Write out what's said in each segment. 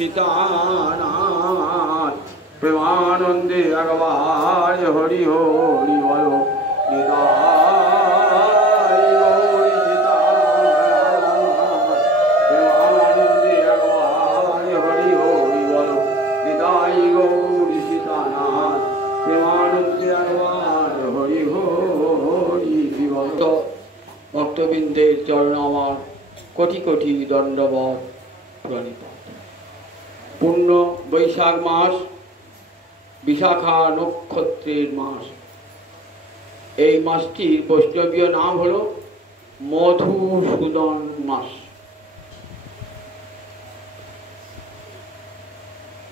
সীতানাথ প্রেমানন্দে একবার হরি হরি বল নিতাই গৌরী সীতানাথ প্রেমানন্দে একবার হরি হরি বল নিতাই গৌরী সীতানাথ প্রেমানন্দে একবার হরি হরি বল। ভক্তবৃন্দের চরণ আমার কোটি কোটি দণ্ডবত প্রণিপাত। পূর্ণ বৈশাখ মাস, বিশাখা নক্ষত্রের মাস। এই মাসটির বৈষ্ণবীয় নাম হল মধুসূদন মাস।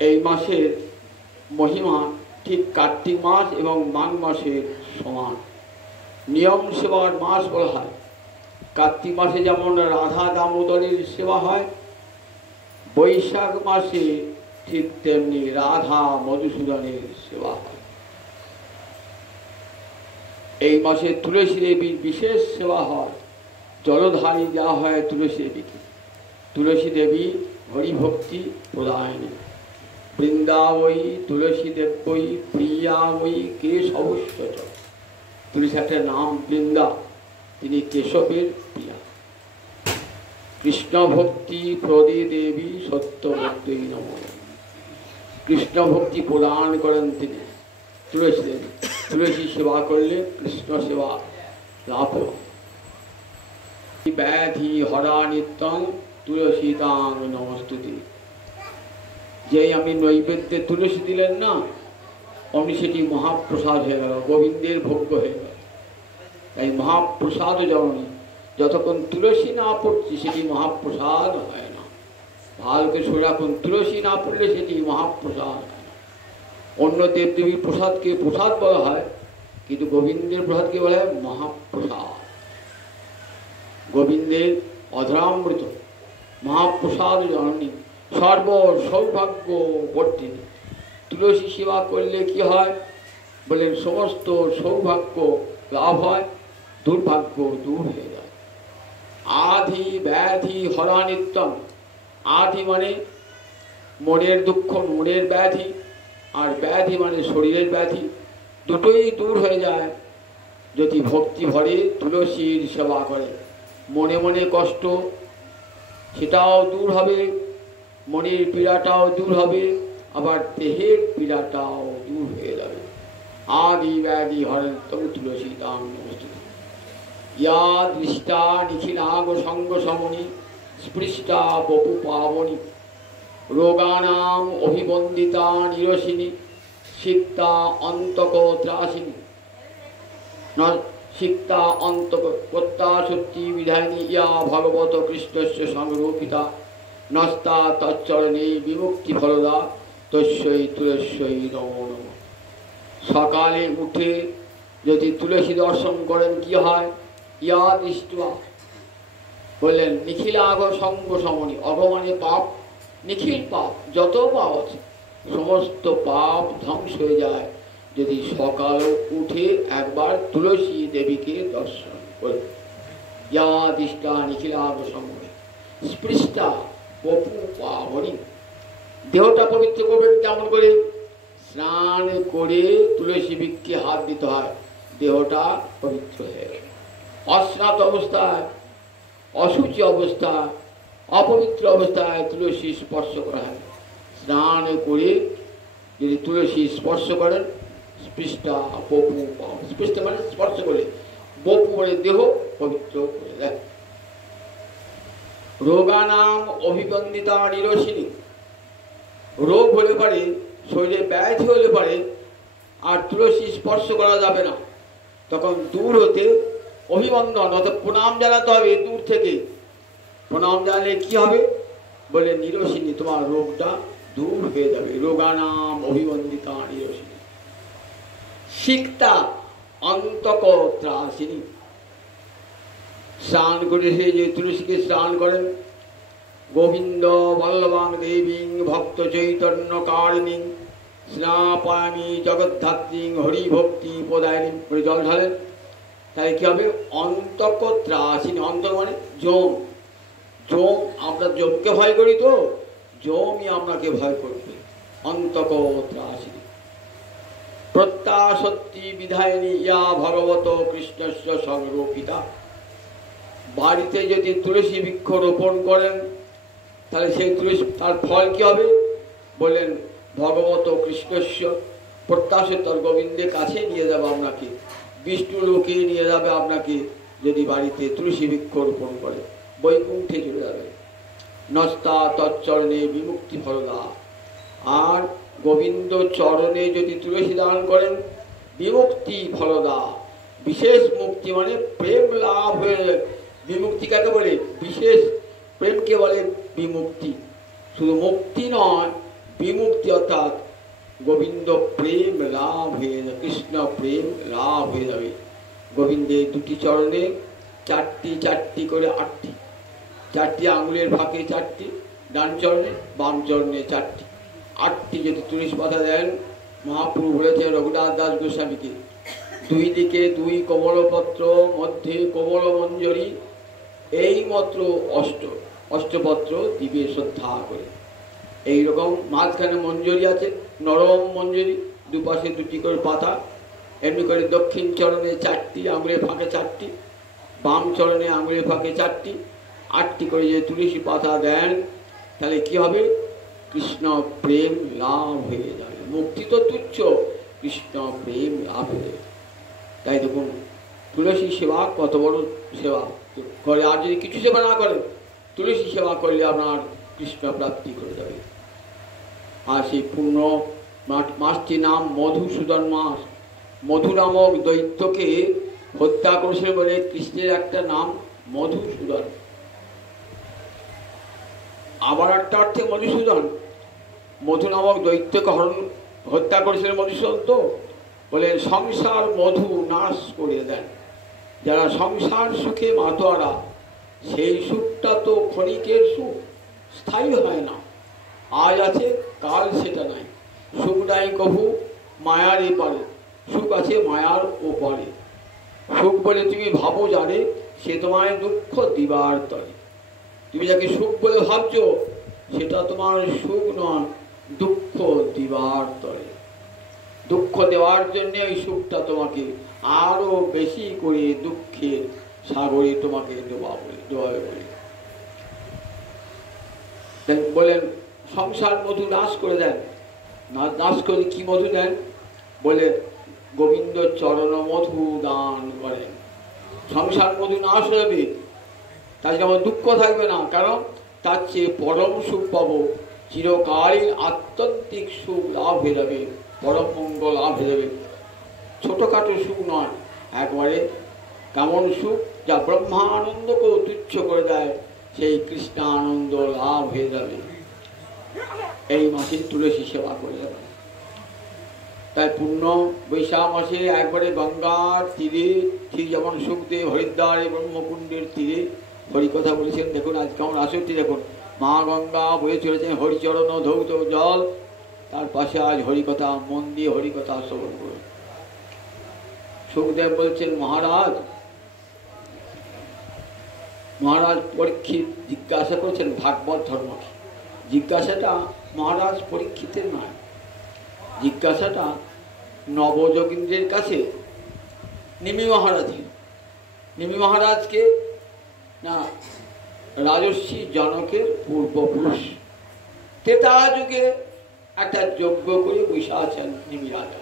এই মাসের মহিমা ঠিক কার্তিক মাস এবং মাঘ মাসের সমান। নিয়ম সেবার মাস বলা হয়। কার্তিক মাসে যেমন রাধা দামোদরের সেবা হয়, বৈশাখ মাসে ঠিক তেমনি রাধা মধুসূদনের সেবা হয়। এই মাসে তুলসী দেবীর বিশেষ সেবা হয়। জলধারী দেওয়া হয় তুলসী দেবীকে। তুলসী দেবী হরিভক্তি প্রদায়নী। বৃন্দাবৈ তুলসী দেবৈ প্রিয়াবৈ কেশবস্য চ। তুলসী একটা নাম বৃন্দা, তিনি কেশবের প্রিয়া। কৃষ্ণ ভক্তি প্রদে দেবী সত্যভক্তই নমঃ। কৃষ্ণ ভক্তি প্রদান করেন তিনি তুলসী দেবী। তুলসী সেবা করলে কৃষ্ণ সেবা লাভ হয়। ব্যাধি হরা নিত্যং তুলসীতাং নমস্তুতে। যেই আমি নৈবেদ্যে তুলসী দিলেন না, অমনি সেটি মহাপ্রসাদ হয়ে গেল, গোবিন্দের ভোগ্য হয়ে গেল। তাই মহাপ্রসাদ জননী, যতক্ষণ তুলসী না পড়ছি সেটি মহাপ্রসাদ হয় না। ভালো করে শুনে রাখুন, তুলসী না পড়লে সেটি মহাপ্রসাদ হয় না। অন্য দেবদেবীর প্রসাদকে প্রসাদ বলা হয়, কিন্তু গোবিন্দের প্রসাদকে বলা হয় মহাপ্রসাদ। গোবিন্দের অধরামৃত মহাপ্রসাদ জননী, সর্ব সৌভাগ্য বর্ধিনী। তুলসী সেবা করলে কি হয় বলেন? সমস্ত সৌভাগ্য লাভ হয়, দুর্ভাগ্য দূর হয়ে যায়। আধি ব্যাধি হরা নিত্যম। আধি মানে মনের দুঃখ, মনের ব্যাধি, আর ব্যাধি মানে শরীরের ব্যাধি। দুটোই দূর হয়ে যায় যদি ভক্তি ভরে তুলসীর সেবা করে। মনে মনে কষ্ট, সেটাও দূর হবে, মনের পীড়াটাও দূর হবে, আবার দেহের পীড়াটাও দূর হয়ে যাবে। আদি ব্যাধি হরন্তম তুলসী তাং নমস্তুতে। ইয়া দৃষ্টা নিখিলাগ সঙ্গ সমনি স্পৃষ্টা বপু পাবনি রোগানাম অভিবন্দিতা নিরসিনী সিক্তা অন্তক ত্রাসিনী সিক্তা অন্তক প্রত্যাশক্তি বিধায়িনী ইয়া ভগবত কৃষ্ণস্য সংরূপিতা নস্তা তচ্চরণে বিমুক্তি ফলদা তস্যই তুলস্যই নমো নমঃ। সকালে উঠে যদি তুলসী দর্শন করেন কি হয়? ইয়া দৃষ্টা বললেন নিখিলাগ সঙ্গ সমনি। অগ মানে পাপ, নিখিল পাপ, যত পাপ আছে সমস্ত পাপ ধ্বংস হয়ে যায় যদি সকাল উঠে একবার তুলসী দেবীকে দর্শন করে। ইয়া দৃষ্টা নিখিলাগ সঙ্গ স্পৃষ্টা বপু পাবনি। দেহটা পবিত্র করবেন কেমন করে? স্নান করে তুলসী বৃক্ষে হাত দিতে হয়, দেহটা পবিত্র হয়ে গেল। অস্নাত অবস্থায়, অসুচি অবস্থায়, অপবিত্র অবস্থায় তুলসী স্পর্শ করা হয়। স্নান করে যদি তুলসী স্পর্শ করেন, স্পৃষ্টা বপু পাব। স্পৃষ্টা মানে স্পর্শ করে, বপু মানে দেহ পবিত্র করে দেয়। রোগানাম অভিবন্দিতা নিরসিনী। রোগ হলে পারে, শরীরে ব্যাধি হলে পারে, আর তুলসী স্পর্শ করা যাবে না, তখন দূর হতে অভিবন্দন অর্থাৎ প্রণাম জানাতে হবে দূর থেকে। প্রণাম জানালে কি হবে বলে? নিরসিনী, তোমার রোগটা দূর হয়ে যাবে। রোগানাম অভিবন্দিতা নিরসিনী সিক্তা অন্তক ত্রাসিনী। স্নান করে সে যে তুলসীকে স্নান করেন, গোবিন্দ বল্লভাং দেবীং ভক্ত চৈতন্য কারিণী স্নাপামি জগদ্ধাত্রী হরিভক্তি প্রদায়িনী করে জল ঢালেন, তাহলে কি হবে? অন্তক ত্রাসিনী। অন্তক মানে জম। জম, আমরা জমকে ভয় করি তো, জমি আপনাকে ভয় করবে। অন্তক ত্রাসী প্রত্যাশত্তি বিধায়িনী ইয়া ভগবত কৃষ্ণস্য সংরূপিতা। বাড়িতে যদি তুলসী বৃক্ষ রোপণ করেন তাহলে সেই তুলসী তার ফল কি হবে? বললেন ভগবত কৃষ্ণস্য, প্রত্যাশিত গোবিন্দের কাছে নিয়ে যাবে আপনাকে, বিষ্ণু লোকে নিয়ে যাবে আপনাকে। যদি বাড়িতে তুলসী বৃক্ষ রোপণ করে বৈকুণ্ঠে চলে যাবে। নস্তা তৎচরণে বিমুক্তি ফলদা। আর গোবিন্দ চরণে যদি তুলসী দান করেন বিমুক্তি ফলদা, বিশেষ মুক্তি মানে প্রেম লাভ হয়ে। বিমুক্তি কাকে বলে? বিশেষ প্রেমকে বলে বিমুক্তি। শুধু মুক্তি নয়, বিমুক্তি, অর্থাৎ গোবিন্দ প্রেম লাভ হয়ে যাবে, কৃষ্ণ প্রেম লাভ হয়ে যাবে। গোবিন্দের দুটি চরণে চারটি চারটি করে আটটি, চারটি আঙুলের ফাঁকে চারটি, ডান চরণে বাম চরণে চারটি, আটটি যদি তুলসী পাতা দেন। মহাপ্রভু বলেছেন রঘুনাথ দাস গোস্বামীকে, দুই দিকে দুই কমলপত্র, মধ্যে কোমল মঞ্জরি, এই মাত্র অষ্টপত্র দিবে শ্রদ্ধা করে। এইরকম মাঝখানে মঞ্জরি আছে, নরম মঞ্জরি, দুপাশে দুটি করে পাতা। এমনি করে দক্ষিণ চরণে চারটি আঙুলের ফাঁকে চারটি, বাম চরণে আঙুলের ফাঁকে চারটি, আটটি করে যে তুলসী পাতা দেন তাহলে কি হবে? কৃষ্ণ প্রেম লাভ হয়ে যাবে। মুক্তি তো তুচ্ছ, কৃষ্ণ প্রেম লাভ হয়ে যাবে। তাই দেখুন তুলসী সেবা কত বড় সেবা করে। আর যদি কিছু সেবা না করেন, তুলসী সেবা করলে আপনার কৃষ্ণ প্রাপ্তি করে যাবে। আর সেই পূর্ণ মাসটির নাম মধুসূদন মাস। মধু নামক দৈত্যকে হত্যা করেছিল বলে কৃষ্ণের একটা নাম মধুসূদন। আবার একটা অর্থে মধুসূদন, মধু নামক দৈত্যকে হত্যা করেছিল মধুসূদন। তো বলে সংসার মধু নাশ করে দেন। যারা সংসার সুখে মাতোয়ারা, সেই সুখটা তো ক্ষণিকের সুখ, স্থায়ী হয় না। আজ আছে কাল সেটা নাই। সুখ নাই কভু মায়ার এপারে, সুখ আছে মায়ার ওপারে। সুখ বলে তুমি ভাবো জানে, সে তোমায় দুঃখ দিবার তরে। তুমি যাকে সুখ বলে ভাবছো সেটা তোমার সুখ নয়, দুঃখ দিবার তরে। দুঃখ দেওয়ার জন্য ওই সুখটা তোমাকে আরো বেশি করে দুঃখের সাগরে তোমাকে ডোবাবে বলে। বলেন সংসার মধু নাশ করে দেন। নাশ করে কি মধু দেন? বলে গোবিন্দ চরণ মধু দান করেন। সংসার মধু নাশ হবে, তাই আমার দুঃখ থাকবে না। কারণ তার চেয়ে পরম সুখ পাবো, চিরকালীন আত্যন্তিক সুখ লাভ হয়ে যাবে, পরম মঙ্গল লাভ হয়ে যাবে। ছোটখাটো সুখ নয়, একবারে কেমন সুখ যা ব্রহ্মানন্দকেও তুচ্ছ করে দেয়, সেই কৃষ্ণানন্দ লাভ হয়ে যাবে। এই মাসে তুলসী সেবা করে যাবে। তাই পূর্ণ বৈশাখ মাসে একবারে গঙ্গার তীরে, ঠিক যেমন সুখদেব হরিদ্বারে ব্রহ্মকুণ্ডের তীরে হরিকথা বলেছেন। দেখুন আজ কেমন আসক্তি, দেখুন মা গঙ্গা বয়ে চলেছেন হরিচরণ ধৌত জল, তার পাশে আজ হরিকথা, মন দিয়ে হরিকথা শ্রবণ করুন। সুখদেব বলছেন মহারাজ পরীক্ষিত জিজ্ঞাসা করেছেন ভাগবত ধর্ম কি। জিজ্ঞাসাটা মহারাজ পরীক্ষিতের নয়, জিজ্ঞাসাটা নবযোগীন্দ্রের কাছে নিমি মহারাজের। নিমি মহারাজকে না রাজর্ষি জনকের পূর্বপুরুষ, ত্রেতা যুগে একটা যজ্ঞ করে বসে আছেন নিমি রাজা।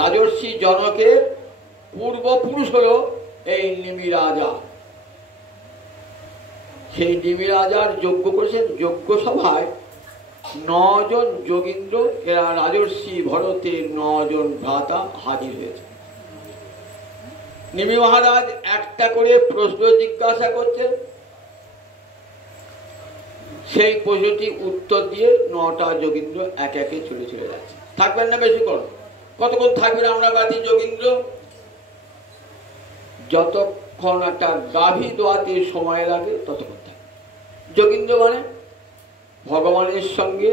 রাজর্ষি জনকের পূর্বপুরুষ হলো এই নিমি রাজা। সেই নিমি রাজার যজ্ঞ করেছেন। যজ্ঞ সভায় 9 জন যোগীন্দ্র, এরা রাজর্ষি ভরতের 9 জন ভ্রাতা হাজির হয়েছে। নিমি মহারাজ একটা করে প্রশ্ন জিজ্ঞাসা করছেন, সেই প্রশ্নটি উত্তর দিয়ে 9টা যোগীন্দ্র এক একে চলে যাচ্ছে। থাকবেন না বেশিক্ষণ, কতক্ষণ থাকবেন আমরা বাতি যোগীন্দ্র? যতক্ষণ একটা গাভী দোয়াতে সময় লাগে ততক্ষণ থাকে। যোগীন্দ্র মানে ভগবানের সঙ্গে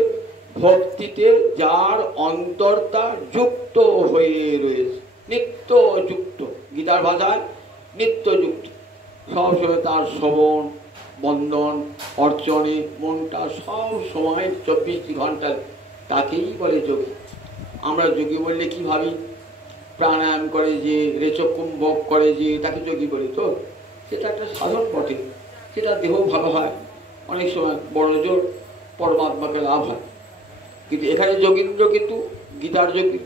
ভক্তিতে যার অন্তরটা যুক্ত হয়ে রয়েছে, নিত্য যুক্ত, গীতার ভাষায় নিত্য যুক্ত, সবসময় তার শ্রবণ বন্ধন অর্চনে মনটা সব সময় 24 ঘন্টা তাকেই বলে যোগী। আমরা যোগী বললে কি ভাবি? প্রাণায়াম করে যে, রেচকুম্ভক করে যে, তাকে যোগী বলি তো? সেটা একটা সাধন বটে, সেটা দেহ ভালো হয়, অনেক সময় বড় জোর পরমাত্মাকে লাভ হয়। কিন্তু এখানে যোগীন্দ্র কিন্তু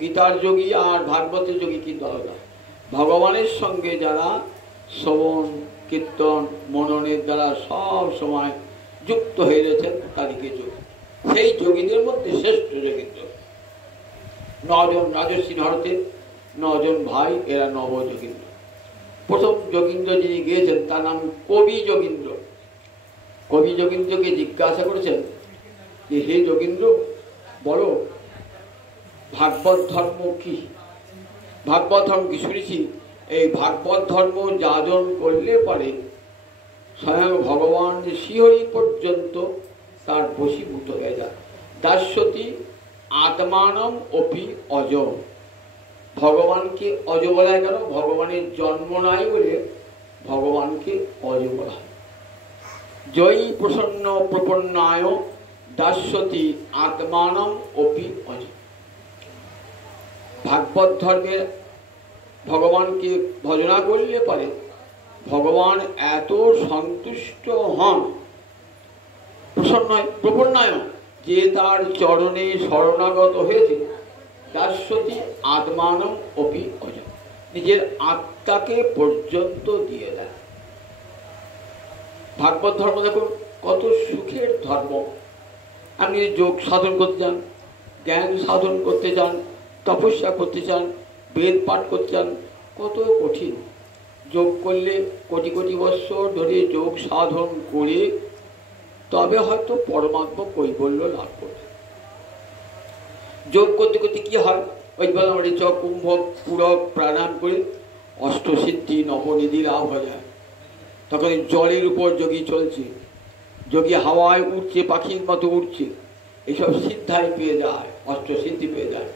গীতার যোগী আর ভাগবতের যোগী কিন্তু আলাদা। ভগবানের সঙ্গে যারা শ্রবণ কীর্তন মননের দ্বারা সব সময় যুক্ত হয়ে রয়েছেন তাদেরকে যোগী। সেই যোগীদের মধ্যে শ্রেষ্ঠ যোগীন্দ্র। 9 জন রাজর্ষি ভারতের 9 জন ভাই, এরা নব যোগীন্দ্র। প্রথম যোগীন্দ্র যিনি গিয়েছেন তার নাম কবি যোগীন্দ্র। কবি যোগীন্দ্রকে জিজ্ঞাসা করেছেন যে, হে যোগীন্দ্র, বলো ভাগবত ধর্ম কি? ভাগবত ধর্ম কি? শুনেছি এই ভাগবত ধর্ম যাজন করলে পরে স্বয়ং ভগবান শ্রীহরি পর্যন্ত তার বশীভূত হয়ে যায়। দাস্যতি আত্মানম অপি অজ। ভগবানকে অজ বলা কেন? ভগবানের জন্ম নাই বলে ভগবানকে অজ বলা। জয়ী প্রসন্ন প্রপন্নায় দাস্যতি আত্মানম অপি অজ। ভাগবত ধর্মের ভগবানকে ভজনা করলে পারে ভগবান এত সন্তুষ্ট হন, প্রসন্ন প্রপন্নায়, যে তার চরণে শরণাগত হয়েছে। দাস্যতি আত্মানম অপি অজ, নিজের আত্মাকে পর্যন্ত দিয়ে দেয়। ভাগবত ধর্ম দেখুন কত সুখের ধর্ম। আপনি যোগ সাধন করতে চান, জ্ঞান সাধন করতে চান, তপস্যা করতে চান, বেদ পাঠ করতে চান, কত কঠিন। যোগ করলে কোটি কোটি বৎসর ধরে যোগ সাধন করে তবে হয়তো পরমাত্মা কৈবল্য লাভ করবে। যোগ করতে করতে কি হয়? ওই বলে আমরা কুম্ভ পূরক প্রাণায়াম করে অষ্টসিদ্ধি নবনিধি লাভ হয়ে যায়। তখন জলের উপর যোগী চলছে, যোগী হাওয়ায় উঠছে, পাখির মতো উঠছে, এইসব সিদ্ধাই পেয়ে যায়, অষ্টসিদ্ধি পেয়ে যায়।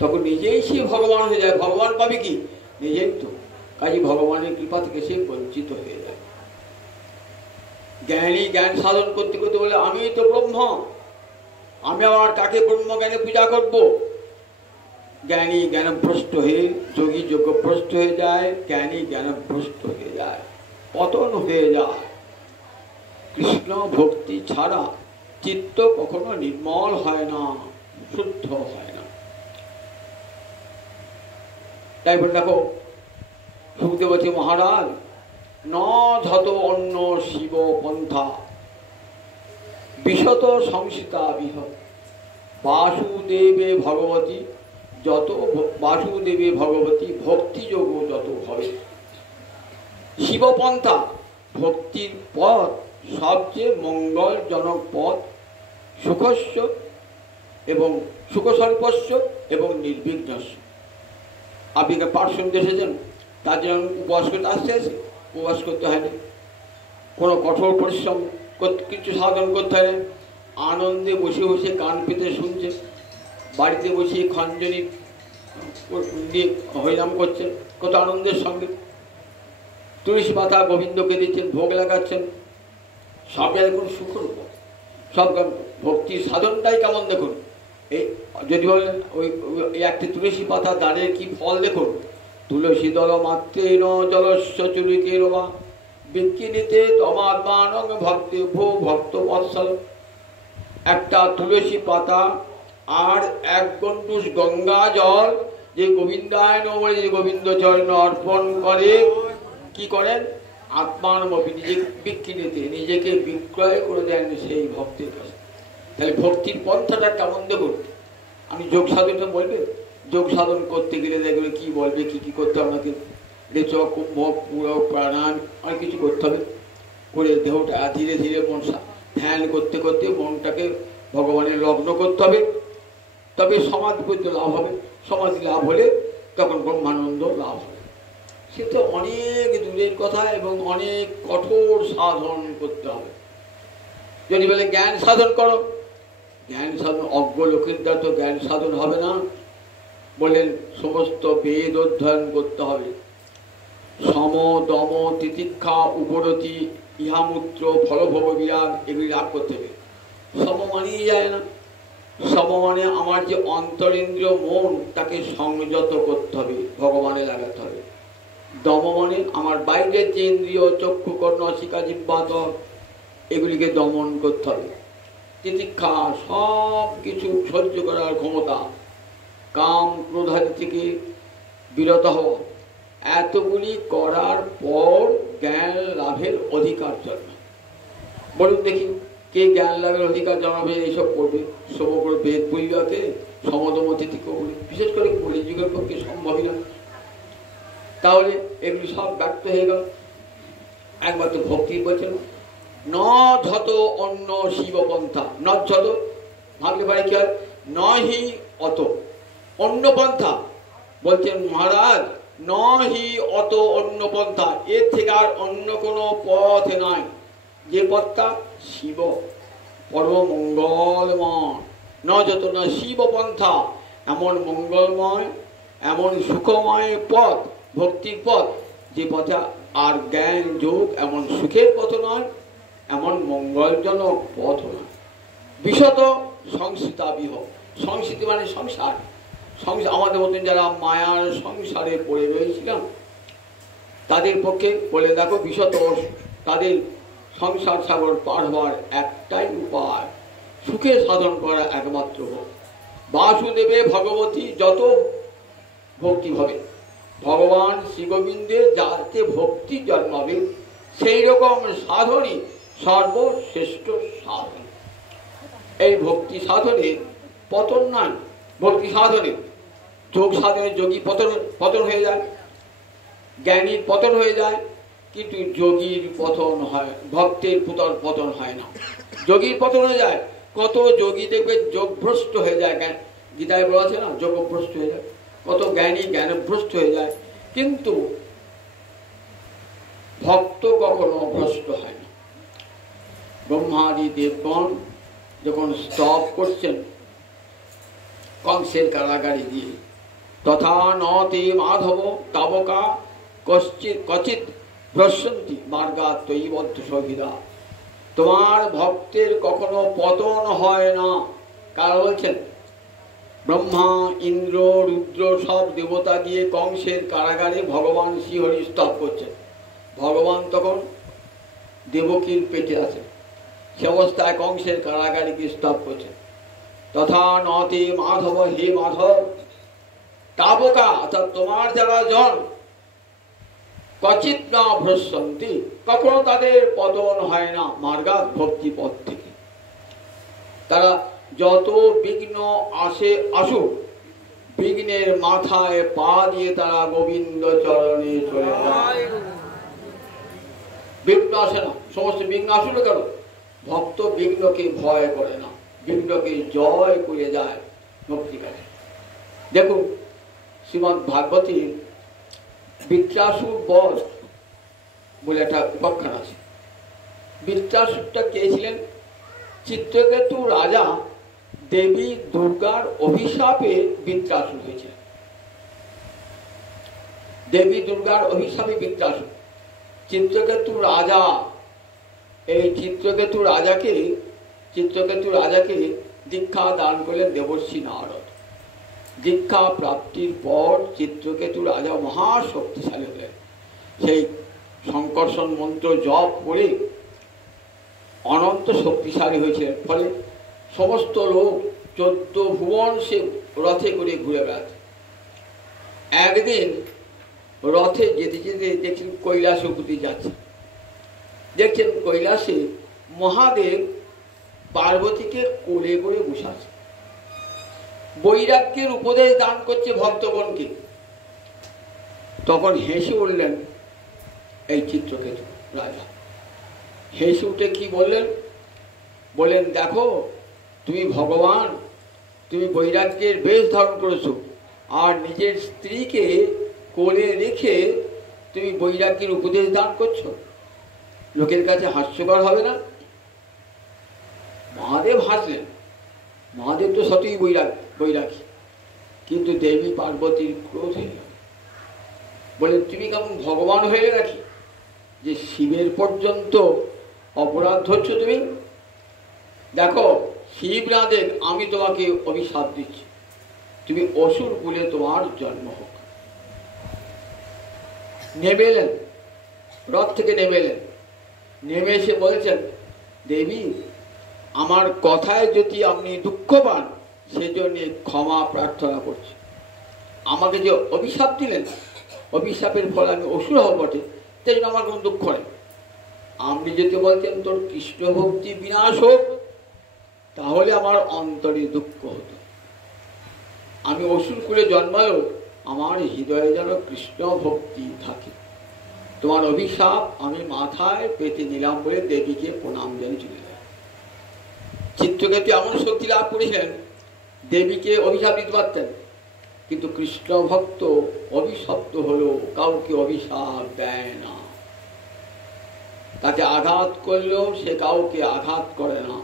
তখন নিজেই সে ভগবান হয়ে যায়। ভগবান পাবে কি? নিজেই তো। কাজে ভগবানের কৃপা থেকে সে বঞ্চিত হয়ে যায়। জ্ঞানী জ্ঞান সাধন করতে করতে বলে আমি তো ব্রহ্ম, আমি আবার কাকে ব্রহ্ম জ্ঞানে পূজা করব? জ্ঞানী জ্ঞানভ্রষ্ট হয়ে যোগী যোগভ্রষ্ট হয়ে যায়, জ্ঞানী জ্ঞানভ্রষ্ট হয়ে যায়, পতন হয়ে যায়। কৃষ্ণ ভক্তি ছাড়া চিত্ত কখনো নির্মল হয় না, শুদ্ধ হয় না। তাই বলে দেখো সুখদেবতী মহারাজ, ন ধত অন্য শিব পন্থা বিশত সংসিতা বিহ বাসুদেবে ভগবতী যত বাসুদেবে ভগবতী ভক্তিযোগ যত হবে। শিবপন্থা ভক্তির পথ সবচেয়ে মঙ্গলজনক পথ, সুখস্য এবং সুখস্বল্পস্য এবং নির্বিঘ্নস্য। আপনি পাঠ শুনতে এসেছেন, তার জন্য উপবাস করতে আসতে আসে উপবাস করতে হয়নি, কোনো কঠোর পরিশ্রম কিছু সাধন করতে হয়। আনন্দে বসে বসে কান পেতে শুনছে, বাড়িতে বসে খঞ্জনি দিয়ে হরিনাম করছেন কত আনন্দের সঙ্গে, তুলসী পাতা গোবিন্দকে দিচ্ছেন, ভোগ লাগাচ্ছেন, সব দেখুন সুখর উপর। সব ভক্তির সাধনটাই কেমন দেখুন। এই যদি বলেন ওই একটি তুলসী পাতা দাঁড়ের কি ফল দেখুন। তুলসী দল মাত্রে ন জলস্য চুরিকে রবা বিকিনিতে তমাত্মান ভক্তি ভো ভক্ত বৎসল। একটা তুলসী পাতা আর 1 গণ্ডূষ গঙ্গা জল যে গোবিন্দায় নমঃ যে গোবিন্দ চরণ অর্পণ করে, কি করেন? আত্মানমপি, নিজেকে বিকিনিতে, নিজেকে বিক্রয় করে দেন সেই ভক্তের কাছে। তাহলে ভক্তির পন্থাটা কেমন দেখুন। আমি যোগ সাধনটা বলবে, যোগ সাধন করতে গেলে দেখবে কি বলবে, কি কি করতে হবে আমাকে, রেচ কুম্ভ পুরো প্রাণায়াম অনেক কিছু করতে হবে, করে দেহটা ধীরে ধীরে মন ধ্যান করতে করতে মনটাকে ভগবানের লগ্ন করতে হবে, তবে সমাধি পর্যন্ত লাভ হবে। সমাধি লাভ হলে তখন ব্রহ্মানন্দ লাভ হবে। সেটা অনেক দূরের কথা এবং অনেক কঠোর সাধন করতে হবে। যদি বলে জ্ঞান সাধন করো, জ্ঞান সাধন অজ্ঞ লোকের দ্বারা তো জ্ঞান সাধন হবে না। বলেন সমস্ত বেদ অধ্যয়ন করতে হবে, সম দম তিতিক্ষা উপরতি ইহামূত্র ফলভব বিরাগ এগুলি লাভ করতে হবে। সম মানিয়ে যায় না। সম মানে আমার যে অন্তরেন্দ্রিয় মন তাকে সংযত করতে হবে, ভগবানে লাগাতে হবে। দম মানে আমার বাইরের যে ইন্দ্রিয় চক্ষু কর্ণ নাসিকা জিহ্বা ত্বক এগুলিকে দমন করতে হবে। তিতিক্ষা সব কিছু সহ্য করার ক্ষমতা, কাম ক্রোধাদি থেকে বিরত হওয়া, এতগুলি করার পর জ্ঞান লাভের অধিকার জন্ম। বলুন দেখি কে জ্ঞান লাভের অধিকার জন্মাবে? এইসব করবে সমগ্র বেদ পরিবাকে সমদমতিথি করবে, বিশেষ করে কলিযুগের পক্ষে সম্ভবই না। তাহলে এগুলি সব ব্যক্ত হয়ে গেল। একমাত্র ভক্তি বলছেন ন যত অন্য শিবপন্থা, ন যত ভাবলে পারে কি হয়, নহি অত অন্য পন্থা। বলছেন মহারাজ নহি অত অন্য পন্থা, এর থেকে আর অন্য কোনো পথ নাই। যে পথটা শিব পরম মঙ্গলময়, ন যত না শিব পন্থা, এমন মঙ্গলময় এমন সুখময় পথ, ভক্তির পথ, যে পথে আর জ্ঞান যোগ এমন সুখের পথ নয়, এমন মঙ্গলজনক পথ নয়। বিশত সংস্কৃতাবিহ, সংস্কৃতি মানে সংসার। আমাদের মতন যারা মায়ার সংসারে পড়ে রয়েছিলাম তাদের পক্ষে বলে দেখো বিশত তাদের সংসার সাগর পার হওয়ার একটাই উপায়, সুখে সাধন করা একমাত্র হোক। বাসুদেবে ভগবতী যত ভক্তি হবে, ভগবান শ্রীগোবিন্দের যাতে ভক্তি জন্মাবে সেই রকম সাধনই সর্বশ্রেষ্ঠ সাধন। এই ভক্তি সাধনে পতন নয়, ভক্তি সাধনে যোগ সাধনে যোগী পতন হয়ে যায়, জ্ঞানীর পতন হয়ে যায়, কিন্তু যোগীর পতন হয়, ভক্তের পতন হয় না। যোগীর পতন হয়ে যায়, কত যোগী দেখবে যোগভ্রষ্ট হয়ে যায়, গীতায় বলা আছে না যোগভ্রষ্ট হয়ে যায়, কত জ্ঞানী জ্ঞানভ্রষ্ট হয়ে যায়, কিন্তু ভক্ত কখনো ভ্রষ্ট হয় না। ব্রহ্মাদি দেবগণ যখন স্তব করছেন কংসের কারাগারে দিয়ে, তথা নতে মাধব তাবকা কচিত ভ্রসন্তি মার্গা তৈবদ্ধ সহিদা, তোমার ভক্তের কখনো পতন হয় না। কারা বলছেন? ব্রহ্মা ইন্দ্র রুদ্র সব দেবতা গিয়ে কংসের কারাগারে ভগবান শ্রীহরি স্তব করছেন। ভগবান তখন দেবকীর পেটে আছেন, সে অবস্থায় কংসের কারাগারে গিয়ে স্তব করছেন। তথা নতে মাধব, হে মাধব, তাবকা অর্থাৎ তোমার যারা জন, কচিত না ভ্রসন্তি কখনো তাদের পতন হয় না মার্গা ভক্তি পথ থেকে। তারা যত বিঘ্ন আসে আসুক, বিঘ্নের মাথায় পা দিয়ে তারা গোবিন্দ চরণে চলে যায়। বিঘ্ন আসে না, সমস্ত বিঘ্ন আসলে কেন? ভক্ত বিঘ্নকে ভয় করে না, বিঘ্নকে জয় করে যায় ভক্তি কাজে। দেখুন শ্রীমদ্ ভাগবতী বৃত্রাসুর বধ বলে একটা উপাখ্যান আছে। বৃত্রাসুরটা কে ছিলেন? চিত্রকেতু রাজা দেবী দুর্গার অভিশাপে বৃত্রাসুর হয়েছিলেন। দেবী দুর্গার অভিশাপে বৃত্রাসুর। চিত্রকেতু রাজা, এই চিত্রকেতু রাজাকে দীক্ষা দান করলেন দেবর্ষি নারদ। দীক্ষা প্রাপ্তির পর চিত্রকেতু রাজা মহাশক্তিশালী হলেন। সেই সংকর্ষণ মন্ত্র জপ করে অনন্ত শক্তিশালী হয়েছিলেন। ফলে সমস্ত লোক 14 ভুবন সে রথে করে ঘুরে বেড়াতে। একদিন রথে যেতে যেতে দেখছেন কৈলাস অবধি যাচ্ছে। দেখছেন কৈলাসে মহাদেব পার্বতীকে কোলে করে বসে আছে, বৈরাগ্যের উপদেশ দান করছে ভক্তগণকে। তখন হেসে উঠলেন এই চিত্রকেতু রাজা। হেসে উঠে কি বললেন? বললেন দেখো তুমি ভগবান, তুমি বৈরাগ্যের বেশ ধারণ করেছো, আর নিজের স্ত্রীকে কোলে রেখে তুমি বৈরাগ্যের উপদেশ দান করছো, লোকের কাছে হাস্যকর হবে না? মহাদেব হাসলেন। মহাদেব তো সত্যই বৈরাগী, কিন্তু দেবী পার্বতীর ক্রোধ হয়ে গেল। বলে তুমি কেমন ভগবান হয়ে রাখি যে শিবের পর্যন্ত অপরাধ ধরছো তুমি? দেখো, শিবরাধের আমি তোমাকে অভিশাপ দিচ্ছি, তুমি অসুর কুলে তোমার জন্ম হোক। নেমে এলেন, রথ থেকে নেমে এলেন। নেমে এসে বলেছেন, দেবী, আমার কথায় যদি আপনি দুঃখ পান সেজন্য ক্ষমা প্রার্থনা করছি। আমাকে যে অভিশাপ দিলেন, অভিশাপের ফলে আমি অসুর হব বটে, তাই জন্য আমার কোনো দুঃখ নেই। আপনি যদি বলতেন তোর কৃষ্ণ ভক্তি বিনাশ হোক, তাহলে আমার অন্তরে দুঃখ হতো। আমি অসুর কুলে জন্মালেও আমার হৃদয়ে যেন কৃষ্ণ ভক্তি থাকে। তোমার অভিশাপ আমি মাথায় পেতে নিলাম বলে দেবীকে প্রণাম জানিয়ে চলে যায়। চিত্রকেতু এমন শক্তি লাভ করেছিলেন, দেবীকে অভিশাপ দিতে পারতেন, কিন্তু কৃষ্ণ ভক্ত অভিশপ্ত হলো, কাউকে অভিশাপ দেয় না। তাকে আঘাত করলেও সে কাউকে আঘাত করে না।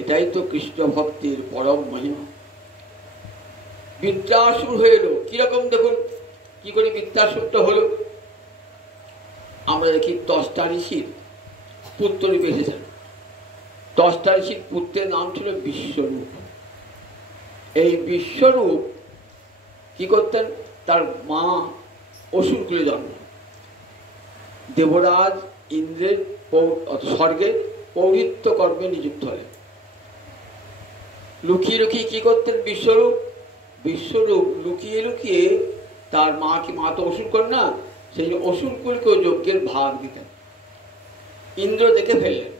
এটাই তো কৃষ্ণ ভক্তির পরম মহিমা। বৃত্রাসুর হয়ে এলো, কিরকম দেখুন, কি করে বৃত্রাসুরটা হলো। আমরা দেখি দশটা ঋষির পুত্র রূপে এসেছেন। দশটা ঋষির পুত্রের নাম ছিল বিশ্বরূপ। এই বিশ্বরূপ কি করতেন? তার মা অসুর কুলে জন্ম। দেবরাজ ইন্দ্রের স্বর্গে পৌরিত্য কর্মে নিযুক্ত হলেন। লুকিয়ে লুকিয়ে কি করতেন বিশ্বরূপ? বিশ্বরূপ লুকিয়ে লুকিয়ে তার মাকে, মা তো অসুর করেন না, সেই অসুর কুলকেও যজ্ঞের ভাগ দিতেন। ইন্দ্র দেখে ফেললেন,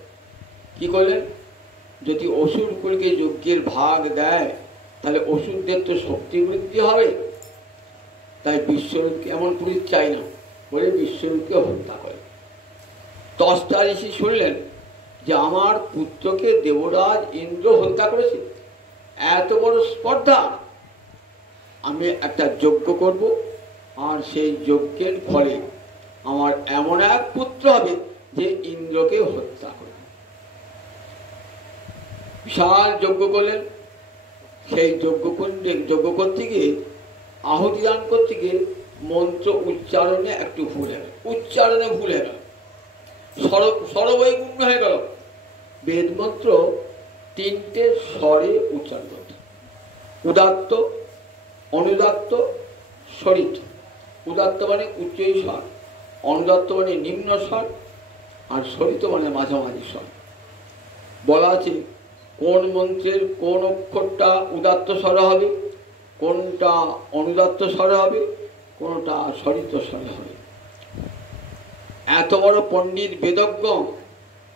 কি করলেন? যদি অসুর কুলকে যজ্ঞের ভাগ দেয় তাহলে অসুরদের তো শক্তি বৃদ্ধি হবে, তাই বিশ্বরূপকে, এমন পুরুষ চাই না বলে বিশ্বরূপকে হত্যা করে। দশটা ঋষি শুনলেন যে আমার পুত্রকে দেবরাজ ইন্দ্র হত্যা করেছে, এত বড় স্পর্ধা, আমি একটা যজ্ঞ করব, আর সেই যজ্ঞের ফলে আমার এমন এক পুত্র হবে যে ইন্দ্রকে হত্যা করবে। বিশাল যজ্ঞ করলেন। সেই যজ্ঞ করতে গিয়ে, আহুতি দান করতে গিয়ে মন্ত্র উচ্চারণে একটু ভুল হয়ে গেল, উচ্চারণে ভুল হয়ে গেল, স্বরবৈগুণ্য হয়ে গেল। বেদ মন্ত্র তিনটে স্বরে উচ্চারণ করতে, উদাত্ত, অনুদাত্ত, স্বরিত। উদাত্ত মানে উচ্চ স্বর, অনুদাত্ত মানে নিম্ন স্বর, আর স্বরিত মানে মাঝামাঝি স্বর। বলা আছে কোন মন্ত্রের কোন অক্ষরটা উদাত্ত স্বরে হবে, কোনটা অনুদাত্ত স্বরে হবে, কোনটা স্বরিত স্বরে হবে। এত বড় পণ্ডিত বেদজ্ঞ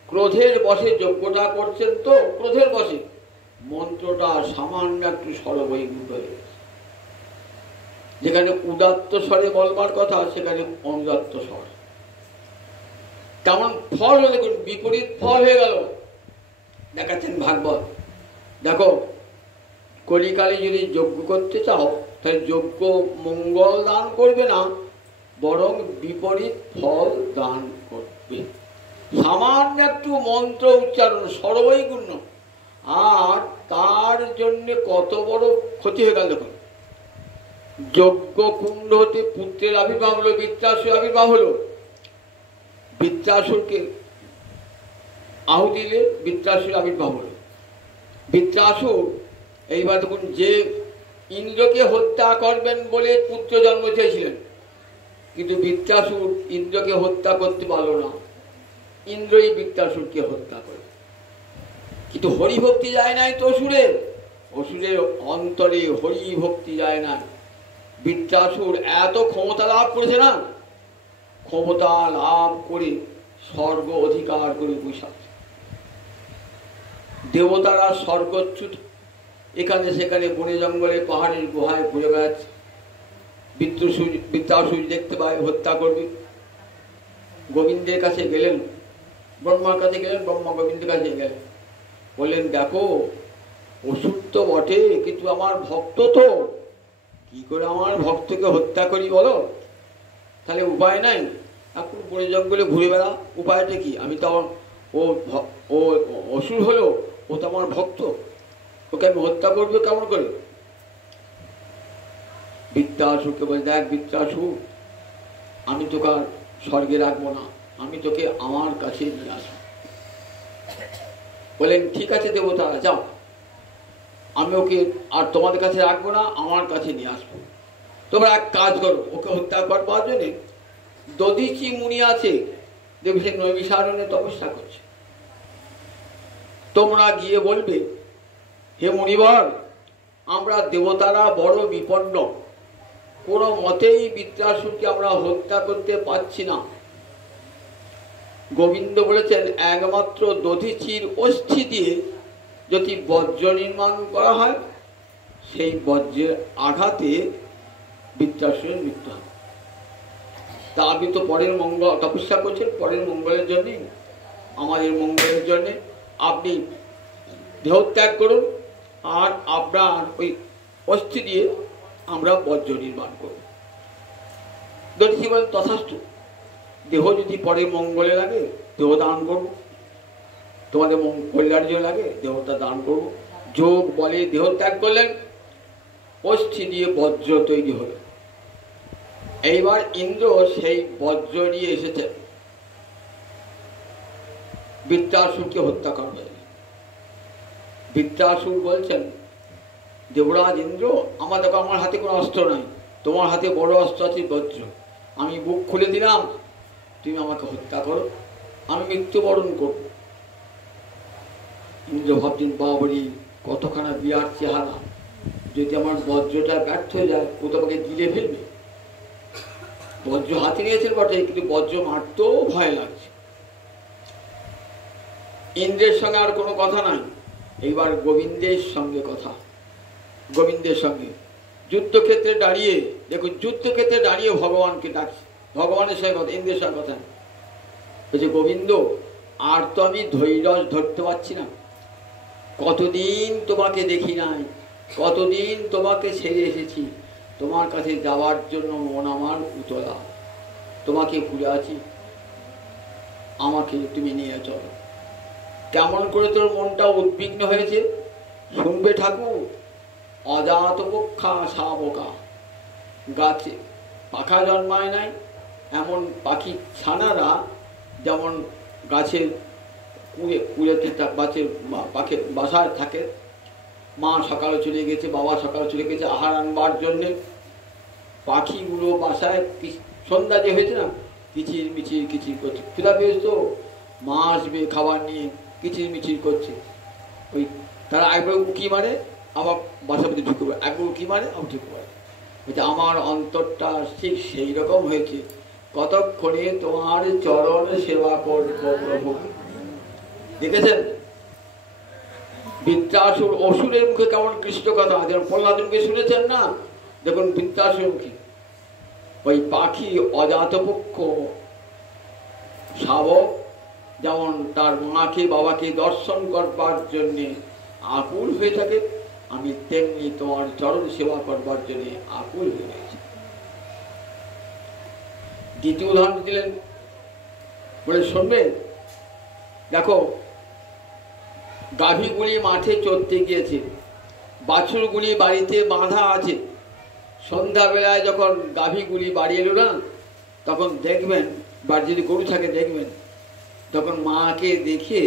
ক্রোধের বশে যজ্ঞটা করছেন, তো ক্রোধের বশে মন্ত্রটা সামান্য একটু স্বরবৈগুণ্য হয়ে গেছে। যেখানে উদাত্ত স্বরে বলবার কথা সেখানে অনুদাত্ত স্বর। কেমন ফল হয়ে, দেখুন বিপরীত ফল হয়ে গেল। দেখাচ্ছেন ভাগবত, দেখো কলিকালে যদি যজ্ঞ করতে চাও তাহলে যজ্ঞ মঙ্গল দান করবে না, বরং বিপরীত ফল দান করবে। সামান্য একটু মন্ত্র উচ্চারণ সর্বৈগুণ্য, আর তার জন্য কত বড় ক্ষতি হয়ে গেল। দেখুন যজ্ঞ কুণ্ড হতে পুত্রের আবির্ভাব হলো, বৃত্রাসুর আবির্ভাব হলো। বৃত্রাসুরকে আহুতি দিলে বৃত্রাসুর আবির্ভাব হলো। বৃত্রাসুর এইবার দেখুন, যে ইন্দ্রকে হত্যা করবেন বলে পুত্র জন্ম চেয়েছিলেন, কিন্তু বৃত্রাসুর ইন্দ্রকে হত্যা করতে পারল না, ইন্দ্রই বৃত্রাসুরকে হত্যা করে। কিন্তু হরিভক্তি যায় নাই তো অসুরের, অসুরের অন্তরে হরিভক্তি যায় না। বৃত্রাসুর এত ক্ষমতা লাভ করেছে না, ক্ষমতা লাভ করে স্বর্গ অধিকার করে বসে আছে। দেবতারা স্বর্গচ্যুত, এখানে সেখানে বনে জঙ্গলে পাহাড়ের গুহায় ঘুরে বেড়াচ্ছে। বৃত্রাসুর দেখতে পায়, হত্যা করবে। গোবিন্দের কাছে গেলেন, ব্রহ্মার কাছে গেলেন, ব্রহ্মা গোবিন্দের কাছে গেলেন, বললেন দেখো অসুর তো বটে, কিন্তু আমার ভক্ত, তো কি করে আমার ভক্তকে হত্যা করি বলো? তাহলে উপায় নাই, এখন বনে জঙ্গলে ঘুরে বেড়া, উপায়টা কি? আমি তো ও অসুর হলো, ও তো আমার ভক্ত, ওকে আমি হত্যা করবো কেমন করে? বৃত্রাসুরকে বলে, দেখ বৃত্রাসুর, আমি তোকে আর স্বর্গে রাখবো না, আমি তোকে আমার কাছে নিয়ে আসবো। বললেন ঠিক আছে দেবতারা যাও, আমি ওকে আর তোমাদের কাছে রাখবো না, আমার কাছে নিয়ে আসবো। তোমরা এক কাজ করো, ওকে হত্যা করবার জন্য দধিচি মুনি আছে, দেখবে সে নৈমিষারণ্যে তপস্যা করছে। তোমরা গিয়ে বলবে, হে মুনিবর, আমরা দেবতারা বড় বিপন্ন, কোনো মতেই বৃত্রাসুরকে আমরা হত্যা করতে পারছি না। গোবিন্দ বলেছেন একমাত্র দধিচির অস্থি দিয়ে যদি বজ্র নির্মাণ করা হয়, সেই বজ্রের আঘাতে বৃত্রাসুরের মৃত্যু হয়। তা আপনি তো পরের মঙ্গল তপস্যা করছেন, পরের মঙ্গলের জন্যে, আমাদের মঙ্গলের জন্যে আপনি দেহত্যাগ করুন, আর আপনার ওই অস্থি দিয়ে আমরা বজ্র নির্মাণ করব। দধিচি বলেন তথাস্তু, দেহ যদি পরে মঙ্গলে লাগে দেহ দান করব, তোমাদের কল্যাণ যদি লাগে দেহটা দান করব। যোগ বলে দেহ ত্যাগ করলেন, অস্থি দিয়ে বজ্র তৈরি হল। এইবার ইন্দ্র সেই বজ্র নিয়ে এসেছেন বৃত্রাসুরকে হত্যা করবে। বৃত্রাসুর বলছেন, দেবরাজ ইন্দ্র, আমার হাতে কোনো অস্ত্র নাই, তোমার হাতে বড় অস্ত্র আছে বজ্র, আমি বুক খুলে দিলাম, তুমি আমাকে হত্যা করো, আমি মৃত্যুবরণ করব। ইন্দ্র ভাবছেন, বাবরি কতখানা বিরাট চেহারা, যদি আমার বজ্রটা ব্যর্থ হয়ে যায় ও তোমাকে গিলে ফেলবে। বজ্র হাতে নিয়েছেন বটে, কিন্তু বজ্র মারতেও ভয় লাগছে। ইন্দ্রের সঙ্গে আর কোনো কথা নাই, এইবার গোবিন্দের সঙ্গে কথা। গোবিন্দের সঙ্গে যুদ্ধক্ষেত্রে দাঁড়িয়ে, দেখুন যুদ্ধক্ষেত্রে দাঁড়িয়ে ভগবানকে ডাকছে, ভগবানের সঙ্গে কথা, ইন্দ্রের সঙ্গে কথা বলছে, গোবিন্দ আর তো আমি ধৈর্য ধরতে পারছি না, কতদিন তোমাকে দেখি নাই, কতদিন তোমাকে ছেড়ে এসেছি, তোমার কাছে যাওয়ার জন্য মন আমার উতলা, তোমাকে ভুলে আছি, আমাকে তুমি নিয়ে চলো। কেমন করে তোর মনটা উদ্বিগ্ন হয়েছে শুনবে ঠাকুর। অজাত পক্ষা শাবকা, গাছে পাখা জন্মায় নাই, এমন পাখি ছানারা যেমন গাছের কুড়েতে গাছের পাখি বাসায় থাকে, মা সকালে চলে গেছে, বাবা সকালে চলে গেছে আহার আনবার জন্যে, পাখিগুলো বাসায় সন্ধ্যা যে হয়েছে না, কিচির মিচির কিচির করছে, ক্ষুধা পেয়েছে তো, মা আসবে খাবার নিয়ে, কিচির মিচির করছে। ওই তারা একবার উঁকি মারে, আবার বাসার মধ্যে ঢুকে পড়ে, একবার উঁকি মারে আবার ঢুকে পড়ে। আমার অন্তরটা ঠিক সেই রকম হয়েছে, কতক্ষণে তোমার চরণ সেবা করব প্রভু। দেখেছেন বৃত্রাসুর, অসুরের মুখে কেমন কৃষ্ণ কথা, যেমন প্রহ্লাদের মুখে শুনেছেন না, দেখুন বৃত্রাসুরের মুখে ওই পাখি অজাতপক্ষ শাবক যেমন তার মাকে বাবাকে দর্শন করবার জন্যে আকুল হয়ে থাকে, আমি তেমনি তোমার চরণ সেবা করবার জন্য আকুল হয়ে গেছি। দ্বিতীয় উদাহরণ দিলেন, বলে শুনবেন, দেখো গাভীগুলি মাঠে চড়তে গিয়েছে, বাছুরগুলি বাড়িতে বাঁধা আছে, সন্ধ্যাবেলায় যখন গাভীগুলি বাড়ি এলো না, তখন দেখবেন, বা যদি গরু থাকে দেখবেন, তখন মাকে দেখে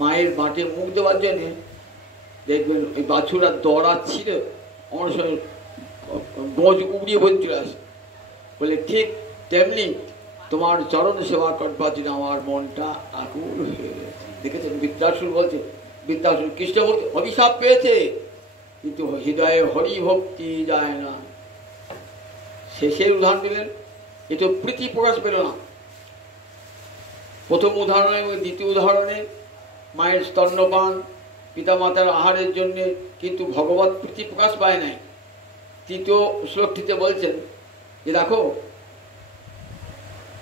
মায়ের বাঁটে মুখ দেওয়ার জন্যে দেখবেন ওই বাছুরা দৌড়াচ্ছিল, আমার সঙ্গে গোজ উড়িয়ে বলে চলে আসে। বলে ঠিক তেমনি তোমার চরণ সেবা করবার জন্য আমার মনটা আকুল হয়ে গেছে। দেখেছেন বৃত্রাসুর বলছে, বৃত্রাসুর কৃষ্ণ বলছে অভিশাপ পেয়েছে, কিন্তু হৃদয়ে হরি ভক্তি যায় না। শেষের উদাহরণ দিলেন, এ তো প্রীতি প্রকাশ পেল না। প্রথম উদাহরণে এবং দ্বিতীয় উদাহরণে মায়ের স্তন্যপান, পিতামাতার আহারের জন্যে, কিন্তু ভগবত প্রীতি প্রকাশ পায় নাই। তৃতীয় শ্লোকটিতে বলছেন যে দেখো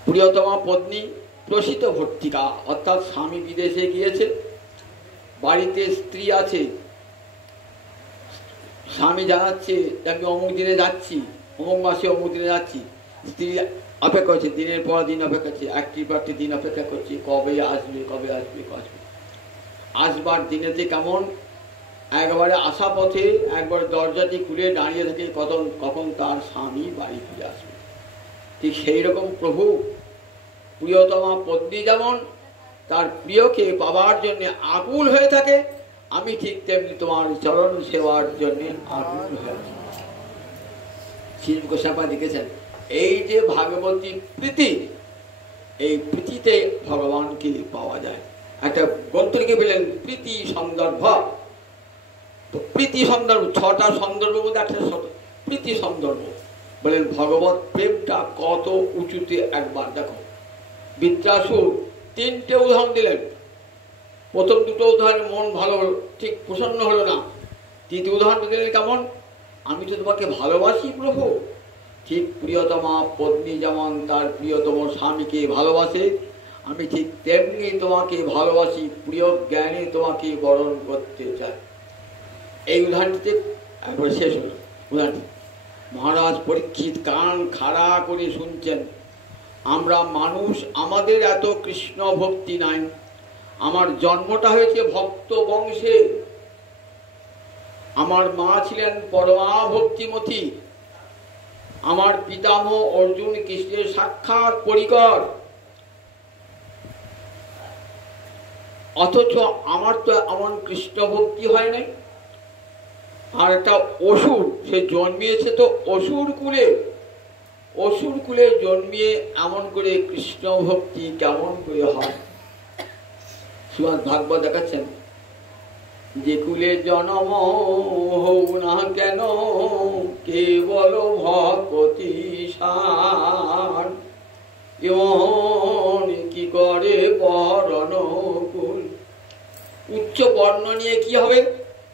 প্রিয়তমা পত্নী প্রসিত ভর্তিকা, অর্থাৎ স্বামী বিদেশে গিয়েছে, বাড়িতে স্ত্রী আছে, স্বামী জানাচ্ছে যে আমি অমুক দিনে যাচ্ছি, অমুক মাসে অমুক দিনে যাচ্ছি, স্ত্রী অপেক্ষা করছে, দিনের পর দিন অপেক্ষা করছে, একটি পর একটি দিন অপেক্ষা করছে, কবে আসবে কবে আসবে আসবে। আসবার দিনেতে কেমন একবারে আসা পথে একবার দরজাটি খুলে দাঁড়িয়ে থাকে কখন তার স্বামী বাড়ি ফিরে আসবে। ঠিক সেই রকম প্রভু প্রিয়তমা পত্নী যেমন তার প্রিয়কে পাওয়ার জন্য আকুল হয়ে থাকে, আমি ঠিক তেমনি তোমার চরণ সেবার জন্য আকুল হয়ে থাকি। শ্রী গোস্বামী লিখেছেন, এই যে ভাগবতী প্রীতি, এই প্রীতিতে ভগবানকে পাওয়া যায়। একটা গ্রন্থ লিখে পেলেন প্রীতি সন্দর্ভ। তো প্রীতি সন্দর্ভ, 6টা সন্দর্ভের মধ্যে একটা প্রীতি সন্দর্ভ। বলেন ভগবত প্রেমটা কত উঁচুতে, একবার দেখো। বিদ্যাসুর 3টে উদাহরণ দিলেন। প্রথম 2টো উদাহরণে মন ভালো ঠিক প্রসন্ন হলো না। 3য় উদাহরণ দিলেন কেমন, আমি তো তোমাকে ভালোবাসি প্রভু। ঠিক প্রিয়তমা পত্নী যেমন তার প্রিয়তম স্বামীকে ভালোবাসে, আমি ঠিক তেমনি তোমাকে ভালোবাসি, প্রিয় জ্ঞানে তোমাকে বরণ করতে চাই। এই উদাহরণটিতে একবার শেষ হলো উদাহরণ। মহারাজ পরীক্ষিত কান খাড়া করে শুনছেন। আমরা মানুষ, আমাদের এত কৃষ্ণ ভক্তি নাই। আমার জন্মটা হয়েছে ভক্ত বংশে। আমার মা ছিলেন পরমা ভক্তিমতী। আমার পিতামহ অর্জুন কৃষ্ণের সাক্ষাৎ পরিকর। অথচ আমার তো এমন কৃষ্ণ ভক্তি হয় নাই। আর একটা অসুর, সে জন্মিয়েছে তো অসুর কুলে। অসুর কুলে জন্মিয়ে এমন করে কৃষ্ণ ভক্তি কেমন করে হয়? শ্রীমদ্ ভাগবত দেখাচ্ছেন, যে কুলে জন্ম হোক না কেন কেবল ভক্তি সার, এমন কি করে বরণ কুল। উচ্চ বর্ণ নিয়ে কি হবে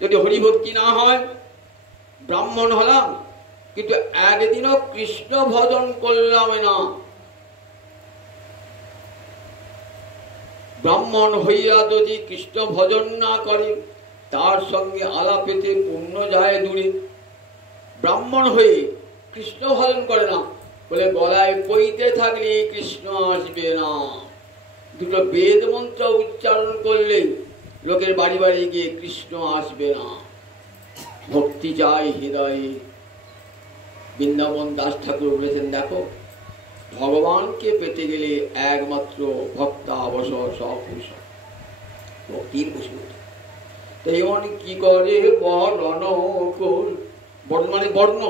যদি হরিভক্তি না হয়? ব্রাহ্মণ হলাম কিন্তু একদিনও কৃষ্ণ ভজন করলাম না। ব্রাহ্মণ হইয়া যদি কৃষ্ণ ভজন না করে, তার সঙ্গে আলাপেতে পুণ্য যায় দূরে। ব্রাহ্মণ হয়ে কৃষ্ণ ভজন করে না, বলে গলায় পইতে থাকলে কৃষ্ণ আসবে না। 2টো বেদ মন্ত্র উচ্চারণ করলে লোকের বাড়ি বাড়ি গিয়ে কৃষ্ণ আসবে না। ভক্তি চাই হৃদয়ে। বৃন্দাবন দাস ঠাকুর বলেছেন, দেখো ভগবানকে পেতে গেলে একমাত্র ভক্তাবসর সপুরুষ, ভক্তির বসুমতি। তেমন কি করে বর্ণ কুল। বর্ণ মানে বর্ণ,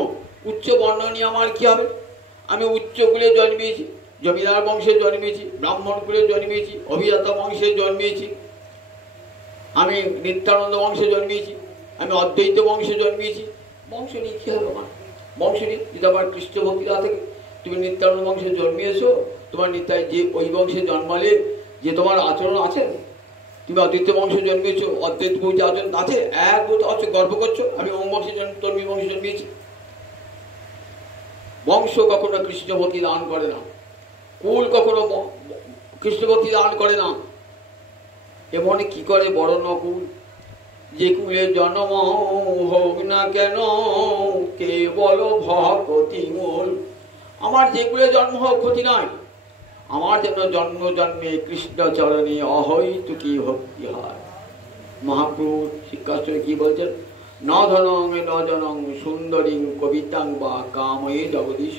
উচ্চ বর্ণ নিয়ে আমার কি হবে? আমি উচ্চ কুলে জন্মিয়েছি, জমিদার বংশে জন্মিয়েছি, ব্রাহ্মণ কুলে জন্মিয়েছি, অভিজাতা বংশে জন্মিয়েছি, আমি নিত্যানন্দ বংশে জন্মিয়েছি, আমি অদ্বৈত বংশে জন্মিয়েছি। বংশ নিয়ে কি হবে আমার? বংশ নিয়ে যদি আমার কৃষ্ণ ভক্তি না থাকে, তুমি নিত্যানন্দ বংশে জন্মিয়েছো, তোমার নিতাই যে ওই বংশে জন্মালে যে তোমার আচরণ আছে, তুমি অদ্বৈত বংশে জন্মিয়েছো, অদ্বৈত বংশে আচরণ আছে, এক হচ্ছে গর্ব করছো আমি ওম বংশে তন্মী বংশে জন্মিয়েছি। বংশ কখনো কৃষ্ণ ভক্তি দান করে না, কুল কখনো কৃষ্ণ ভক্তি দান করে না। এমন কি করে বড় নকুল, যে কুলে জন্ম হোক না কেন কেবল ভক্তি মূল। আমার যে কুলে জন্ম হোক ক্ষতি নয়, আমার যেন জন্ম জন্মে কৃষ্ণ চরণে অহৈতুকী ভক্তি হয়। মহাপ্রভু শিক্ষাশ্রয়ে কি বলছেন, ন ধনং ন জনং সুন্দরীং কবিতাং বা কাময়ে জগদীশ,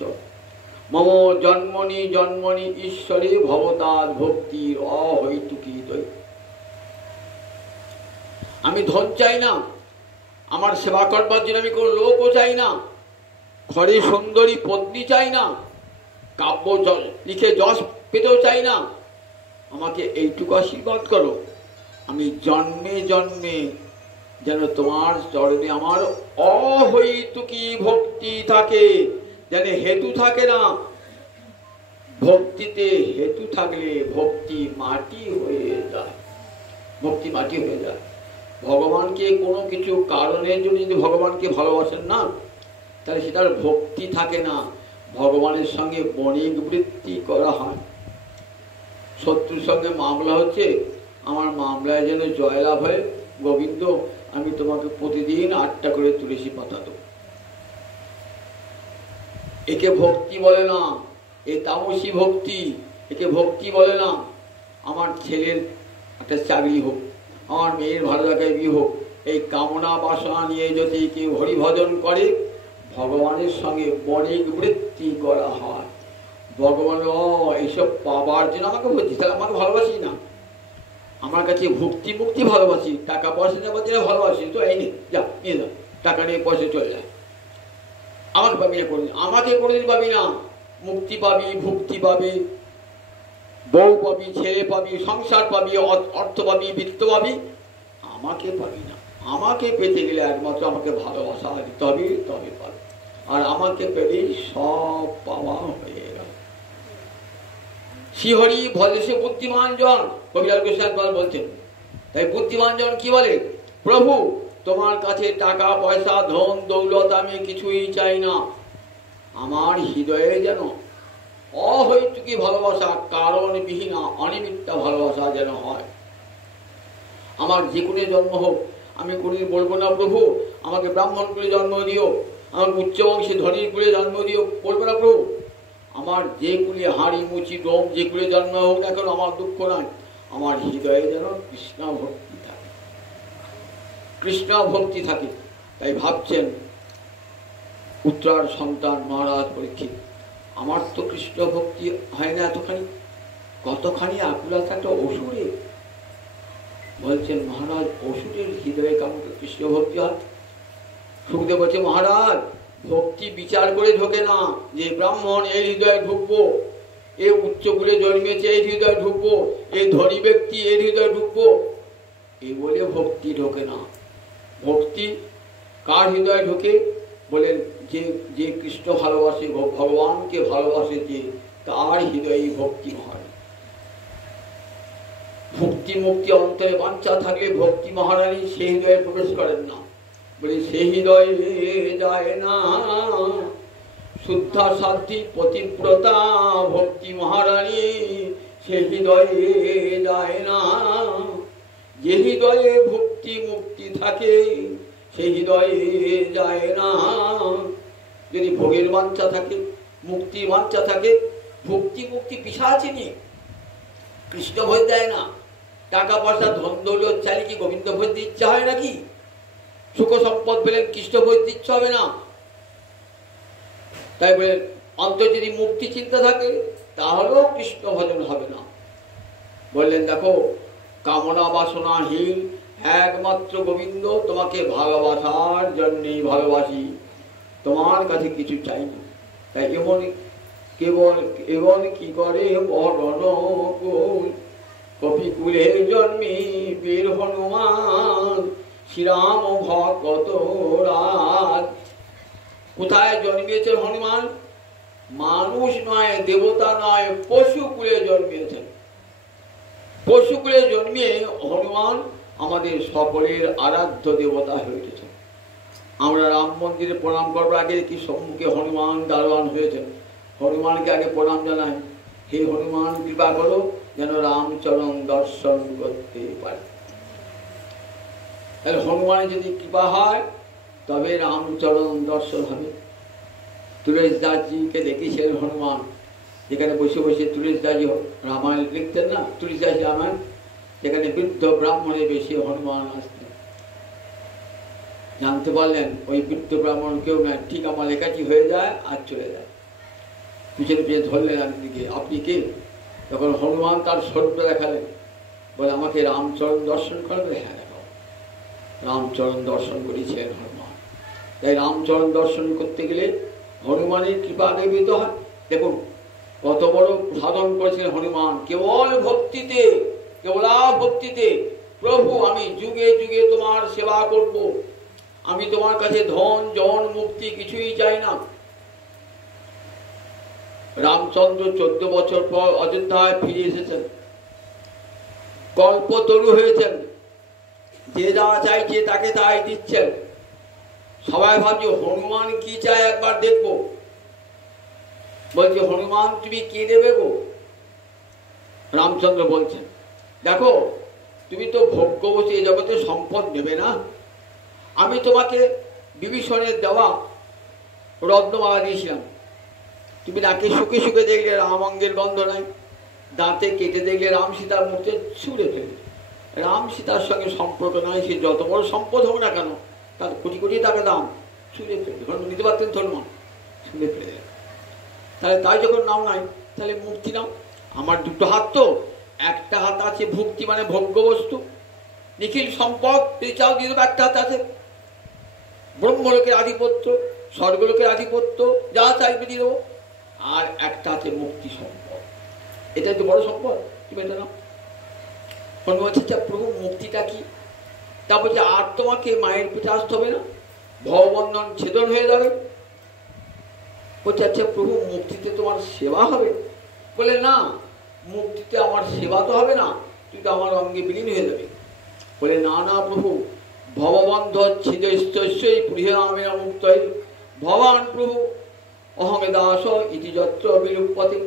মম জন্মনি জন্মনি ঈশ্বরে ভবতাদ ভক্তির অহৈতুকী দৈ। আমি ধন চাই না, আমার সেবা করবার জন্য আমি কোনো লোকও চাই না, ঘরে সুন্দরী পত্নী চাই না, কাব্য লিখে যশ পেতেও চাই না। আমাকে এইটুকু আশীর্বাদ করো, আমি জন্মে জন্মে যেন তোমার চরণে আমার অহৈতুকী ভক্তি থাকে, যেন হেতু থাকে না। ভক্তিতে হেতু থাকলে ভক্তি মাটি হয়ে যায়, ভক্তি মাটি হয়ে যায়। ভগবানকে কোনো কিছু কারণের জন্য যদি ভগবানকে ভালোবাসেন না, তাহলে সেটার ভক্তি থাকে না, ভগবানের সঙ্গে বণিক বৃত্তি করা হয়। শত্রুর সঙ্গে মামলা হচ্ছে, আমার মামলায় যেন জয়লাভ হয়, গোবিন্দ আমি তোমাকে প্রতিদিন 8টা করে তুলসী পাতা দেবো। একে ভক্তি বলে না, এ তামসী ভক্তি, একে ভক্তি বলে না। আমার ছেলের একটা চাকরি হোক, আমার মেয়ের ভালো জায়গায় বিয়ে হোক, এই কামনা বাসনা নিয়ে যদি কেউ হরিভজন করে, ভগবানের সঙ্গে বণিক বৃত্তি করা হয়। ভগবান এইসব পাবার জন্য আমাকে বলছি, তাহলে আমাকে ভালোবাসি না। আমার কাছে ভক্তি মুক্তি ভালোবাসি, টাকা পয়সা নেবার জন্য ভালোবাসি, তো এই নিয়ে যা নিয়ে যা, টাকা নিয়ে পয়সা চলে যায়। আমাকে পাবি না কোনদিন, আমাকে কোনদিন পাবি না। মুক্তি পাবি, ভক্তি পাবি, বউ পাবি, ছেলে পাবি, সংসার পাবি, অর্থ পাবি, বৃত্ত পাবি, আমাকে পাবি না। আমাকে পেতে গেলে একমাত্র আমাকে ভালোবাসা দিতে হবে, তবে পাবি। আর আমাকে পেলেই সব পাওয়া হয়ে গেল। শ্রীহরি ভজসে বুদ্ধিমান জন, কবিরাজ গোস্বামী বলছেন। তাই বুদ্ধিমান জন কি বলে, প্রভু তোমার কাছে টাকা পয়সা ধন দৌলত আমি কিছুই চাই না, আমার হৃদয়ে যেন অহৈতুকী ভালোবাসা, কারণবিহীনা অনিমিত্তা ভালোবাসা যেন হয়। আমার যে কোনো জন্ম হোক, আমি কোনদিন বলবো না প্রভু আমাকে ব্রাহ্মণ কুলে জন্ম দিও, আমাকে উচ্চবংশী ধনীর কুলে জন্ম দিও, বলবো না প্রভু। আমার যে কুলে হাঁড়ি মুচি ডোম যে কুলে জন্ম হোক না কেন, আমার দুঃখ নাই, আমার হৃদয়ে যেন কৃষ্ণ ভক্তি থাকে, কৃষ্ণ ভক্তি থাকে। তাই ভাবছেন উত্তরার সন্তান মহারাজ পরীক্ষিত, আমার তো কৃষ্ণ ভক্তি হয় না এতখানি, কতখানি আকুলতা একটা অসুরে। বলছেন মহারাজ অসুরের হৃদয়ে কেমন কৃষ্ণ ভক্তি হয়? সুখদেব বলছে মহারাজ ভক্তি বিচার করে ঢোকে না, যে ব্রাহ্মণ এই হৃদয়ে ঢুকবো, এ উচ্চকুলে জন্মেছে এই হৃদয়ে ঢুকবো, এই ধনী ব্যক্তি এই হৃদয়ে ঢুকবো, এই বলে ভক্তি ঢোকে না। ভক্তি কার হৃদয়ে ঢোকে? বলেন যে যে কৃষ্ণ ভালোবাসে, ভগবানকে ভালোবাসে, যে তার হৃদয়ে ভক্তি হয়। ভক্তি মুক্তি অন্তরে বাঞ্ছা থাকলে ভক্তি মহারানী সে হৃদয়ে প্রবেশ করেন না। বলি সে হৃদয়ে যায় না শুদ্ধা সাধ্যি পতিব্রতা ভক্তি মহারানী, সে হৃদয়ে যায় না। যে হৃদয়ে ভক্তি মুক্তি থাকে সে হৃদয়ে যায় না। যদি ভোগের বাঞ্ছা থাকে, মুক্তির বাঞ্ছা থাকে, ভক্তি মুক্তি পিছাচিনি, কৃষ্ণ ভোজ দেয় না। টাকা পয়সা ধন দৌলত চাইলে কি গোবিন্দ ভোজ দিচ্ছে হয় নাকি? সুখ সম্পদ পেলেন, কৃষ্ণ ভোজ দিচ্ছে হবে না। তাই বলে অন্তর যদি মুক্তি চিন্তা থাকে তাহলেও কৃষ্ণ ভজন হবে না। বললেন দেখো কামনা বাসনাহীন একমাত্র গোবিন্দ, তোমাকে ভালোবাসার জন্যই ভালোবাসি, তোমার কাছে কিছু চাই না। তাই এমন কেবল এমন কি করে বরণ কুল, কপিকুলে জন্মে বীর হনুমান, শ্রীরাম ভক্ত রাজ। কোথায় জন্মিয়েছেন হনুমান? মানুষ নয়, দেবতা নয়, পশুকুলে জন্মিয়েছেন। পশুকুলে জন্মিয়ে হনুমান আমাদের সকলের আরাধ্য দেবতা হয়ে উঠেছেন। আমরা রাম মন্দিরে প্রণাম করবার আগে কি সম্মুখে হনুমান দারোয়ান হয়েছেন, হনুমানকে আগে প্রণাম জানাই, হে হনুমান কৃপা করো যেন রামচরণ দর্শন করতে পারে। তাহলে হনুমানের যদি কৃপা হয় তবে রামচরণ দর্শন হবে। তুলসীদাসজিকে দেখেছিলেন হনুমান, যেখানে বসে বসে তুলসীদাসজি রামায়ণ লিখতেন না, তুলসীদাস রামায়ণ, যেখানে বৃদ্ধ ব্রাহ্মণের বেশি হনুমান আসতেন। জানতে পারলেন ওই বৃদ্ধ ব্রাহ্মণ কেউ না, ঠিক আমার লেখাটি হয়ে যায় আর চলে যায়। পিছনে পিছনে ধরলেন আপনিকে, আপনি কে? তখন হনুমান তার স্বরূপটা দেখালেন, বলে আমাকে রামচরণ দর্শন করবে। হ্যাঁ দেখো, রামচরণ দর্শন করেছিলেন হনুমান। তাই রামচরণ দর্শন করতে গেলে হনুমানের কৃপা আগে পেতে হয়। দেখুন কত বড় সাধন করেছিলেন হনুমান, কেবল ভক্তিতে, কেবলা ভক্তিতে। প্রভু আমি যুগে যুগে তোমার সেবা করব, আমি তোমার কাছে ধন জন মুক্তি কিছুই চাই না। রামচন্দ্র 14 বছর পর অযোধ্যায় ফিরে এসেছেন, কল্পতরু হয়েছেন, যে যা চাইছে তাকে তাই দিচ্ছেন। সবাই ভাবছে হনুমান কি চায় একবার দেখবো। বলছে হনুমান তুমি কি দেবে গো? রামচন্দ্র বলছেন দেখো তুমি তো ভোগ্যবতী এ জগতে সম্পদ নেবে না, আমি তোমাকে বিভীষণের দেওয়া রত্নমালা দিয়েছিলাম, তুমি নাকে শুকে শুকে দেখলে রাম অঙ্গের গন্ধ নাই, দাঁতে কেটে দেখলে রাম সীতার মুখে ছুঁড়ে ফেলবে। রাম সীতার সঙ্গে সম্পর্ক নয়, সে যত বড় সম্পদ হোক না কেন, তার কোটি কোটি টাকা দাম, ছুঁড়ে ফেলবে। কারণ নিতে পারতেন হনুমান, ছুঁড়ে ফেলে। তাহলে তাই যখন নাও নাই তাহলে মুক্তি নাও। আমার দুটো হাত তো, একটা হাত আছে ভুক্তি মানে ভোগ্য বস্তু, নিখিল সম্পদ যদি চাও দিয়ে দেবো, একটা হাত আছে ব্রহ্মলোকের আধিপত্য, স্বর্গলোকের আধিপত্য, যা চাইবে দিয়ে দেবো। আর একটা আছে মুক্তি সম্পদ, এটা তো বড় সম্পদ, তুমি এটা নাও। বলছে প্রভু মুক্তিটা কি? তা বলছে আর তোমাকে মায়ের পিঠে আসতে হবে না, ভববন্ধন ছেদন হয়ে যাবে। বলছে আচ্ছা প্রভু মুক্তিতে তোমার সেবা হবে? বলে না, মুক্তিতে আমার সেবা তো হবে না, তুই তো আমার অঙ্গে বিলীন হয়ে যাবে। বলে না না প্রভু, ভববন্ধ ছিদস্যই পুরীরামের মুক্ত ভবান প্রভু অহমে দাস ইতি যত্র বিলুপ্পতে।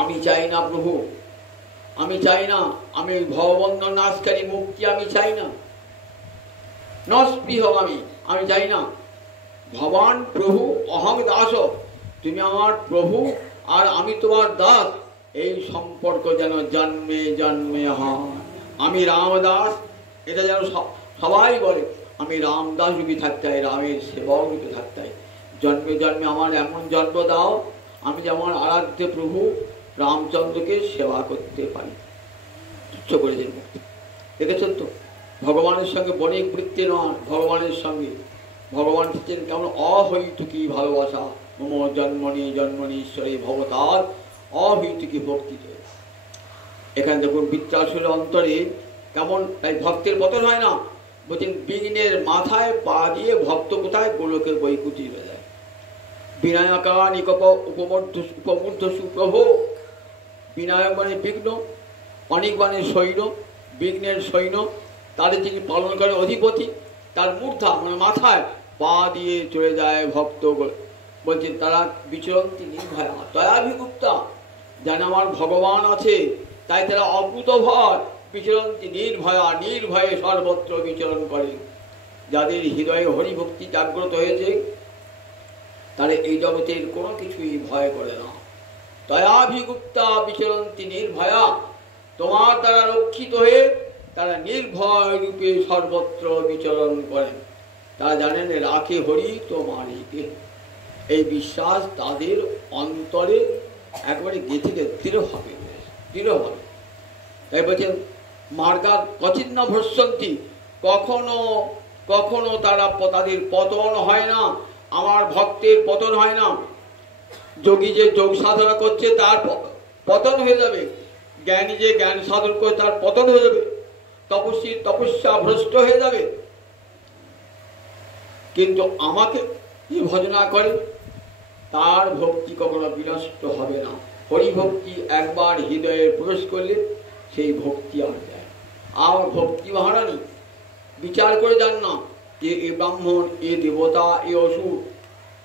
আমি চাই না প্রভু, আমি চাই না, আমি ভববন্ধন নাশকারী মুক্তি আমি চাই না, নস্পৃহ আমি চাই না। ভবান প্রভু অহম দাস, তুমি আমার প্রভু আর আমি তোমার দাস, এই সম্পর্ক যেন জন্মে জন্মে হয়। আমি রামদাস, এটা যেন সবাই বলে, আমি রামদাস রূপী থাকতে হয়, রামের সেবক রূপে থাকতে হয়। জন্মে জন্মে আমার এমন জন্ম দাও, আমি যেমন আরাধ্য প্রভু রামচন্দ্রকে সেবা করতে পারি। তুচ্ছ করেছেন, দেখেছেন তো ভগবানের সঙ্গে বণিক বৃত্তি নন, ভগবানের সঙ্গে ভগবান হচ্ছেন কেমন অহৈতুকী ভালোবাসা। মম জন্মনি জন্মনি ঈশ্বরে ভবতার অহৈতুকী ভক্তি। এখানে দেখুন বৃত্রাসুরের অন্তরে কেমন, তাই ভক্তের পতন হয় না। বলছেন বিঘ্নের মাথায় পা দিয়ে ভক্ত কোথায়? গোলকের বৈকুণ্ঠে হয়ে যায়। বিনায়কা নিকপ উপমূর্ধ সুপ্রভ। বিনায়ক মানে বিঘ্ন, অনেক মানে সৈন্য, বিঘ্নের সৈন্য, তাদের যিনি পালন করে অধিপতি, তার মূর্ধা মানে মাথায় পা দিয়ে চলে যায় ভক্ত। বলছেন তারা বিচরন্তি নির্ভয়া দয়াভিগুপ্তা, যেন আমার ভগবান আছে তাই তারা অকুত ভয় বিচরন্তি নির্ভয়া, নির্ভয়ে সর্বত্র বিচরণ করে। যাদের হৃদয়ে হরিভক্তি জাগ্রত হয়েছে তারা এই জগতের কোনো কিছুই ভয় করে না। দয়াভিগুপ্তা বিচরন্তি নির্ভয়া, তোমার দ্বারা রক্ষিত হয়ে তারা নির্ভয় রূপে সর্বত্র বিচরণ করেন। তারা জানেন রাখে হরি তোমারিকে, এই বিশ্বাস তাদের অন্তরে একবারে গেঁথে দৃঢ় হবে, দৃঢ় হবে। তাই বলছেন মার্গা কচিন্ন ভ্রসন্তি, কখনো কখনো তারা তাদের পতন হয় না, আমার ভক্তের পতন হয় না। যোগী যে যোগ সাধনা করছে তার পতন হয়ে যাবে, জ্ঞানী যে জ্ঞান সাধন করে তার পতন হয়ে যাবে, তপস্বীর তপস্যা ভ্রষ্ট হয়ে যাবে। কিন্তু আমাকে যে ভজনা করে তার ভক্তি কখনো বিনষ্ট হবে না। হরিভক্তি একবার হৃদয়ে প্রবেশ করলে সেই ভক্তি আর যায়। আর ভক্তি মহারানী বিচার করে যান না যে এ ব্রাহ্মণ, এ দেবতা, এ অসুর,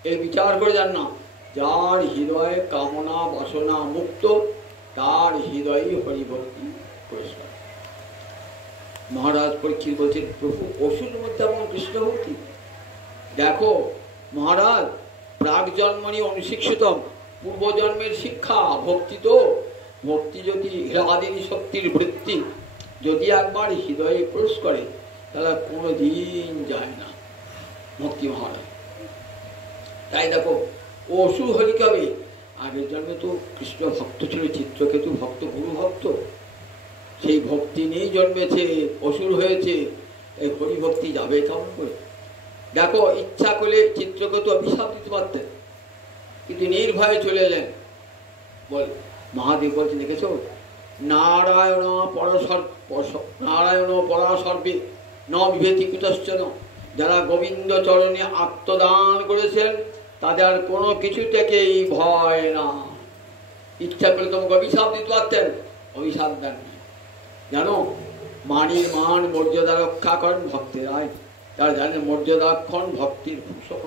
এ বিচার করে যান না। যার হৃদয়ে কামনা বাসনা মুক্ত তার হৃদয়ে হরিভক্তি প্রবেশ করে। মহারাজ পরীক্ষিত বলছেন প্রভু অসুর মধ্যে এমন কৃষ্ণ ভক্তি। দেখো মহারাজ, প্রাক জন্মনি অনুশিক্ষিতম, পূর্বজন্মের শিক্ষা ভক্তি। তো ভক্তি যদি হৃদয়ী শক্তির বৃত্তি যদি একবার হৃদয়ে প্রবেশ করে তাহলে কোনো দিন যায় না ভক্তি মহারাজ। তাই দেখো ও অসুর হরি কবে, আগের জন্মে তো কৃষ্ণ ভক্ত ছিল, চিত্রকেতু ভক্ত, গুরু ভক্ত, সেই ভক্তি নিয়েই জন্মেছে, অসুর হয়েছে। এই হরিভক্তি যাবে কেমন করে? দেখো ইচ্ছা করলে চিত্রকেতু অভিশাপ দিতে পারতেন, কিন্তু নির্ভয়ে চলে এলেন। বল মহাদেব বলছে দেখেছ নারায়ণ নারায়ণ পরাসর্বে ন বিভেতি কুতশ্চন, যারা গোবিন্দ চরণে আত্মদান করেছেন তাদের কোনো কিছু থেকেই ভয় না। ইচ্ছা করলে তোমাকে অভিশাপ দিতে পারতেন, অভিশাপ দেননি। জানো মানির মান মর্যাদা রক্ষা করেন ভক্তেরাই, তারা জানেন মর্যাদাক্ষণ ভক্তির ভূষণ।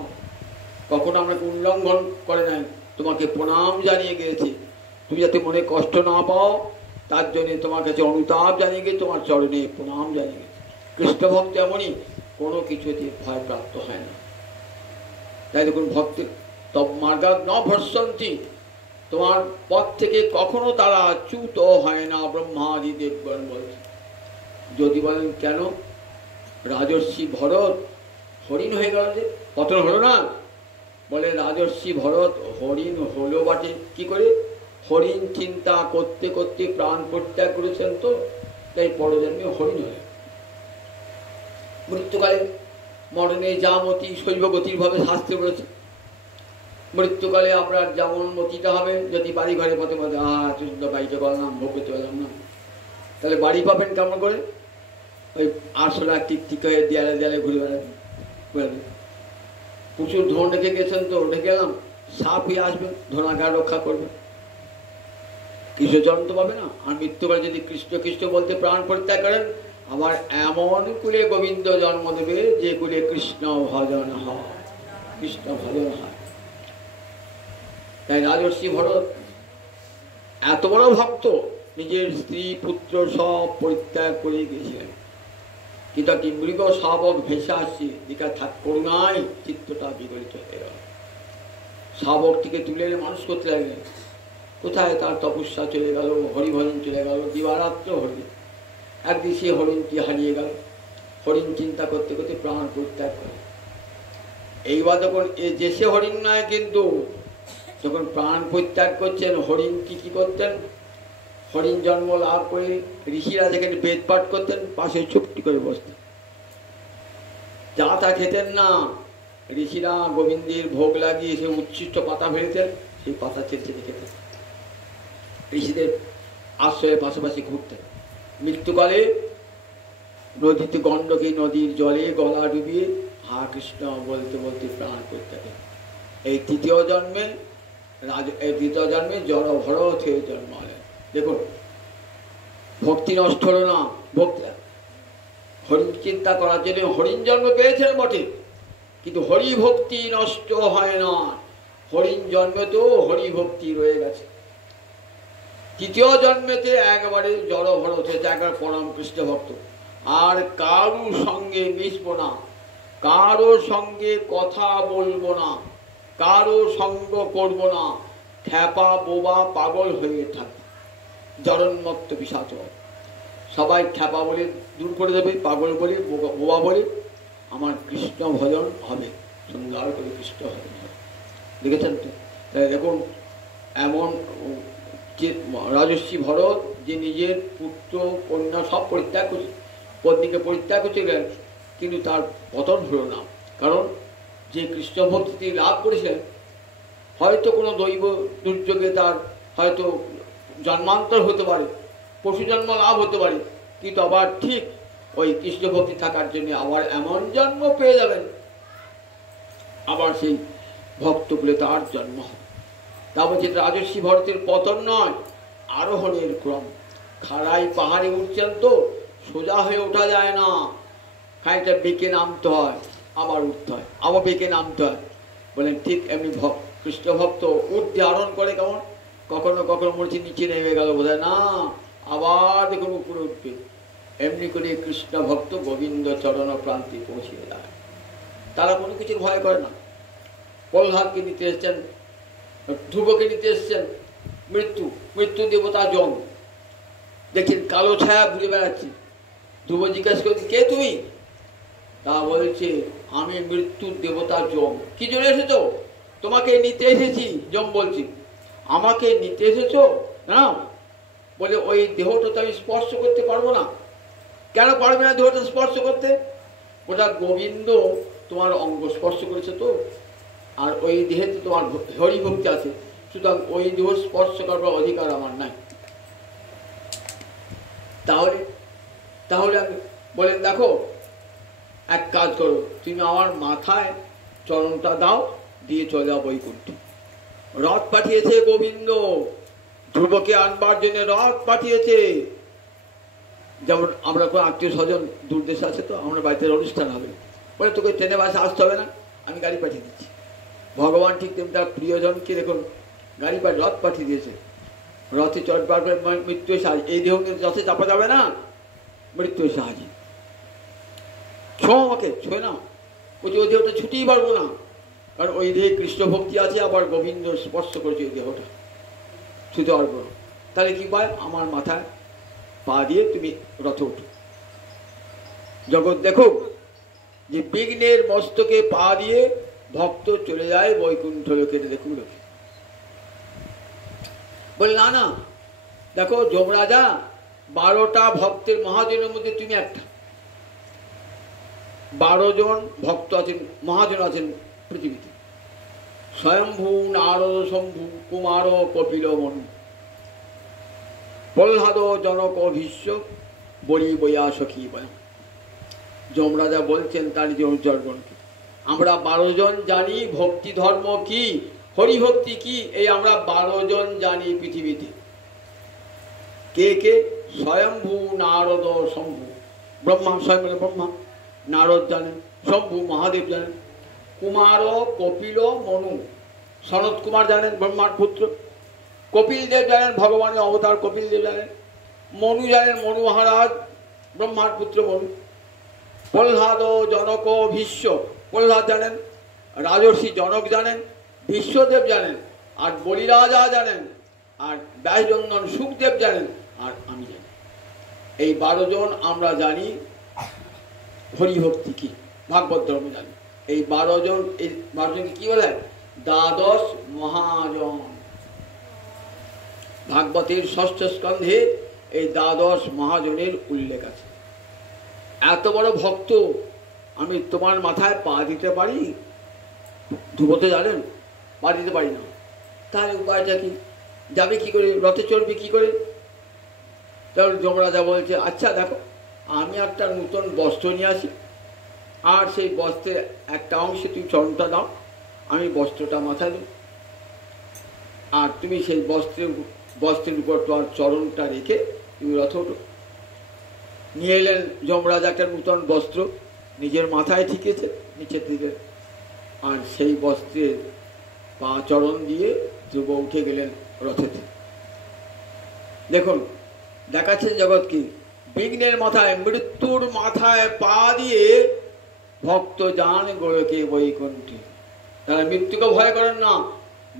কখনো আমাকে উল্লঙ্ঘন করে নাই, তোমাকে প্রণাম জানিয়ে গিয়েছে। তুমি যাতে মনে কষ্ট না পাও তার জন্য তোমার কাছে অনুতাপ জানিয়ে গিয়ে তোমার চরণে প্রণাম জানিয়ে গেছে। কৃষ্ণ ভক্ত এমনই, কোনো কিছুতে ভয় প্রাপ্ত হয় না। তাই দেখুন ভক্তি তব মার্গা ন ভর্সন্তি, তোমার পথ থেকে কখনো তারা চ্যুত হয় না। ব্রহ্মাদি দেবগণ বলছে। যদি বলেন কেন রাজর্ষি ভরত হরিণ হয়ে গেল, যে পতন হলো না? বলে রাজর্ষি ভরত হরিণ হলো বটে কি করে? হরিণ চিন্তা করতে করতে প্রাণ পরিত্যাগ করেছেন, তো তাই পরজন্মে হরিণ হলেন। মৃত্যুকালে মরণে যা মতি শৈব গতির ভাবে শাস্ত্রে বলেছে। মৃত্যুকালে আপনার যেমন মতিটা হবে, যদি বাড়ি ঘরে পথে পথে সুন্দর বাড়িটা করলাম, ভোগ করতে পারলাম না, তাহলে বাড়ি পাবেন কেমন করে? ওই আরশোলা টিকটিক হয়ে দেয়ালে দেয়ালে ঘুরে বেড়াবে। প্রচুর ধন রেখে গেছেন, তো রেখে গেলাম, সাপ হয়ে আসবে, ধনাঘাট রক্ষা করবে, কৃষ্ণচরণ তো পাবে না। আর মৃত্যুকালে যদি কৃষ্ণ কৃষ্ণ বলতে প্রাণ পরিত্যাগ করেন, আবার এমন কুলে গোবিন্দ জন্ম দেবে যে কুলে কৃষ্ণ ভজন হয়, কৃষ্ণ ভজন হয়। তাই রাজর্ষি ভরত এত বড় ভক্ত, নিজের স্ত্রী পুত্র সব পরিত্যাগ করে গিয়েছিলেন, কিন্তু একটি মৃগ শাবক ভেসে আসছে, দিকা থাক করুণায় চিত্তটা বিগলিত হয়ে গেল। শাবকটিকে তুলে এনে মানুষ করতে লাগলেন। কোথায় তার তপস্যা চলে গেল, হরিভজন চলে গেল, দিবারাত্র হরি। একদিন সে হরিণটি হারিয়ে গেল। হরিণ চিন্তা করতে করতে প্রাণ পরিত্যাগ করে। এইবার যখন এ দেশে হরিণ নয়, কিন্তু যখন প্রাণ পরিত্যাগ করছেন, হরিণটি কি করতেন? হরিণ জন্ম লাভ করে ঋষিরা যেখানে বেদ পাঠ করতেন, পাশে চুপটি করে বসতেন, যা তা খেতেন না। ঋষিরা গোবিন্দের ভোগ লাগিয়ে সে উচ্ছিষ্ট পাতা ফেলতেন, সেই পাতা ছেড়ে ছেড়ে খেতেন। ঋষিদের আশ্রয়ের পাশাপাশি ঘুরতেন। মৃত্যুকালে নদীতে গণ্ডকী নদীর জলে গলা ডুবিয়ে হা কৃষ্ণ বলতে বলতে প্রাণ পরিত্যাগ। এই দ্বিতীয় জন্মে জড় ভরত হয়ে জন্ম হলেন। দেখুন, ভক্তি নষ্ট হলো না। ভক্তি হরিণ চিন্তা করার জন্য হরিণ জন্ম পেয়েছেন বটে, কিন্তু হরি ভক্তি নষ্ট হয় না। হরিণ জন্মেতেও হরি ভক্তি রয়ে গেছে। তৃতীয় জন্মেতে একবারে জড় ভরত হয়েছে, একবার পরম কৃষ্ণ ভক্ত। আর কারো সঙ্গে মিশবো না, কারো সঙ্গে কথা বলবো না, কারো সঙ্গ করব না, খ্যাপা বোবা পাগল হয়ে থাকে, জড়ন্মত্ত পিশাচ। সবাই খ্যাপা বলে দূর করে দেবে, পাগল বলে বোবা বলে, আমার কৃষ্ণ ভজন হবে, সুন্দর করে কৃষ্ণ ভজন হবে। দেখেছেন তো? তাই দেখুন, এমন যে রাজর্ষি ভরত যে নিজের পুত্র কন্যা সব পরিত্যাগ করছে, পত্নীকে পরিত্যাগ করছিলেন, কিন্তু তার পতন হলো না। কারণ যে কৃষ্ণ ভক্তি লাভ করেছেন, হয়তো কোনো দৈব দুর্যোগে তার হয়তো জন্মান্তর হতে পারে, পশু জন্ম লাভ হতে পারে, কিন্তু আবার ঠিক ওই কৃষ্ণ ভক্তি থাকার জন্য আবার এমন জন্ম পেয়ে যাবেন, আবার সেই ভক্তকুলে তার জন্ম হবে। তা বলছে রাজর্ষি ভরতের পতন নয়, আরোহণের ক্রম। খাড়াই পাহাড়ে উঠছেন তো সোজা হয়ে ওঠা যায় না, খানিকটা বেঁকে নামতে হয়, আবার উঠতে হয়, আবার বেঁকে নামতে হয়। বলেন ঠিক এমনি কৃষ্ণ ভক্ত উঠতে আরোহণ করে কেমন, কখনো কখনো মরছি নিচে নেমে গেল বোধ না, আবার দেখুন উপরে উঠবে। এমনি করে কৃষ্ণ ভক্ত গোবিন্দ চরণ প্রান্তে পৌঁছে যায়। তারা কোনো কিছুর ভয় করে না। প্রহ্লাদকে নিতে এসছেন, ধ্রুবকে নিতে এসছেন মৃত্যু দেবতা যম, দেখছেন কালো ছায়া ঘুরে বেড়াচ্ছে। ধ্রুব জিজ্ঞেস করছে, কে তুমি? তা বলছে, আমি মৃত্যুর দেবতা যম। কি জন্য এসেছো? তোমাকে নিতে এসেছি। যম বলছি, আমাকে নিতে এসেছো? না, বলে ওই দেহটা তো আমি স্পর্শ করতে পারবো না। কেন পারবে না দেহটা স্পর্শ করতে? ওটা গোবিন্দ তোমার অঙ্গ স্পর্শ করেছে তো, আর ওই দেহেতে তোমার হরি ভক্তি আছে, সুতরাং ওই দেহ স্পর্শ করবার অধিকার আমার নাই। তাহলে আমি বলেন, দেখো এক কাজ করো, তুমি আমার মাথায় চরণটা দাও, দিয়ে চলে যাও বৈকুণ্ঠে। রথ পাঠিয়েছে গোবিন্দ, ধ্রুবকে আনবার জন্য রথ পাঠিয়েছে। যেমন আমরা কোনো আত্মীয় স্বজন দূর দেশে আছে, তো আমরা বাড়িতে অনুষ্ঠান হবে, বলে তোকে ট্রেনে বাসে আসতে হবে না, আমি গাড়ি পাঠিয়ে দিচ্ছি। ভগবান ঠিক তেমনি তার প্রিয়জনকে দেখুন গাড়ি রথ পাঠিয়ে দিয়েছে। রথে চড়বার করে মৃত্যু এসে হাজির। এই দেহ রথে চাপা যাবে না, মৃত্যু এসে হাজির। ছো আমাকে, ছুঁয়ে না, বলছি ওই দেহটা ছুটেই পারবো না, কারণ ওই দেহে কৃষ্ণ ভক্তি আছে, আবার গোবিন্দ স্পর্শ করেছে ওই দেহটা, ছুঁতে পারবো না। তাহলে কি পায়? আমার মাথায় পা দিয়ে তুমি রথে উঠো। জগৎ দেখো যে বিঘ্নের মস্তকে পা দিয়ে ভক্ত চলে যায় বৈকুণ্ঠ লোকে। দেখুন বলে না না, দেখো যমরাজা 12টা ভক্তের মহাজনের মধ্যে তুমি একটা। 12 জন ভক্ত আছেন, মহাজন আছেন পৃথিবীতে। স্বয়ম্ভু, নারদ, শম্ভু, কুমার, কপিল, মনু, প্রহ্লাদ, জনক, ভীষ্ম, বলি, বইয়া, সখী, বয়। যমরাজা বলছেন তার যে অনুচরগণকে, আমরা 12 জন জানি ভক্তি ধর্ম কি, হরিভক্তি কি, এই আমরা 12 জন জানি পৃথিবীতে। কে কে? স্বয়ম্ভু, নারদ, শম্ভু। ব্রহ্মা, স্বয়ং ব্রহ্মা, নারদ জানেন, শম্ভু মহাদেব জানেন, কুমার, কপিল, মনু, সনত কুমার জানেন ব্রহ্মার পুত্র, কপিল দেব জানেন ভগবানের অবতার কপিল দেব জানেন, মনু জানেন মনু মহারাজ ব্রহ্মার পুত্র মনু, প্রহ্লাদ, জনক, ভীষ্ম, প্রহ্লাদ জানেন, রাজর্ষি জনক জানেন, বিশ্বদেব জানেন, আর বলিরাজা জানেন, আর ব্যাসনন্দন সুখদেব জানেন, আর আমি জানি। এই 12 জন আমরা জানি হরিভক্তি কি, ভাগবত ধর্ম জানি। এই 12 জন, এই 12 জনকে কি বলে? দ্বাদশ মহাজন। ভাগবতের 6ষ্ঠ স্কন্ধে এই দ্বাদশ মহাজনের উল্লেখ আছে। এত বড় ভক্ত, আমি তোমার মাথায় পা দিতে পারি? ধ্রুবতে জানেন পা দিতে পারি না। তাহলে উপায়টা কি? যাবে কি করে? রথে চড়বে কি করে? তাহলে যমরাজা বলছে, আচ্ছা দেখো, আমি একটা নূতন বস্ত্র নিয়ে আসি, আর সেই বস্ত্রের একটা অংশে তুমি চরণটা দাও, আমি বস্ত্রটা মাথায় দেব, আর তুমি সেই বস্ত্রের উপর তোমার চরণটা রেখে তুমি রথে ওঠো। নিয়ে এলেন যমরাজা একটা নূতন বস্ত্র, নিজের মাথায় ঠিকেছে নিচের দিকে, আর সেই বস্ত্রের পা চরণ দিয়ে ধ্রুব উঠে গেলেন রথেতে। দেখুন, দেখাচ্ছেন জগৎ কি, বিঘ্নের মাথায়, মৃত্যুর মাথায় পা দিয়ে ভক্ত যান গোলকে বৈকুণ্ঠে। তারা মৃত্যুকে ভয় করেন না,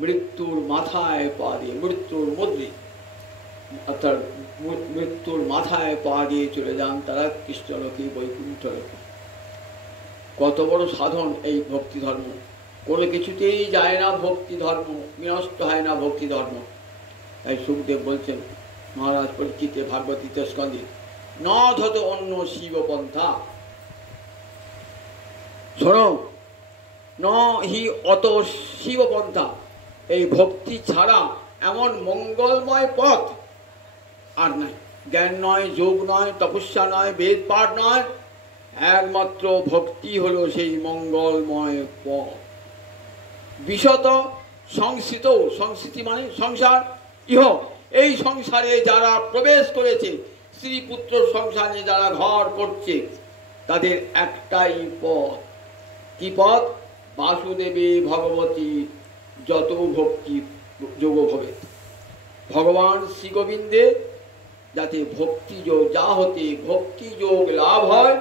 মৃত্যুর মাথায় পা দিয়ে, মৃত্যুর মধ্যে, অর্থাৎ মৃত্যুর মাথায় পা দিয়ে চলে যান তারা কৃষ্ণলোকে বৈকুণ্ঠ লোকে। কত বড় সাধন এই ভক্তি ধর্ম! কোনো কিছুতেই যায় না ভক্তি ধর্ম, বিনষ্ট হয় না ভক্তি ধর্ম। তাই সুখদেব বলছেন মহারাজ পরীক্ষিতে ভাগবত 3য় স্কন্ধে, ন ধত অন্য শিবপন্থা। শোনো, ন হি অত শিবপন্থা, এই ভক্তি ছাড়া এমন মঙ্গলময় পথ আর নাই। জ্ঞান নয়, যোগ নয়, তপস্যা নয়, বেদ পাঠ নয়, একমাত্র ভক্তি হলো সেই মঙ্গলময় পথ। বিশত সংস্কৃত, সংস্কৃতি মানে সংসার, ইহ, এই সংসারে যারা প্রবেশ করেছে, স্ত্রী পুত্র সংসারে যারা ঘর করছে, তাদের একটাই পথ। কি পথ? বাসুদেবী ভগবতী যত ভক্তি যোগ হবে। ভগবান শ্রী গোবিন্দে যাতে ভক্তি যোগ, যা হতে ভক্তি যোগ লাভ হয়,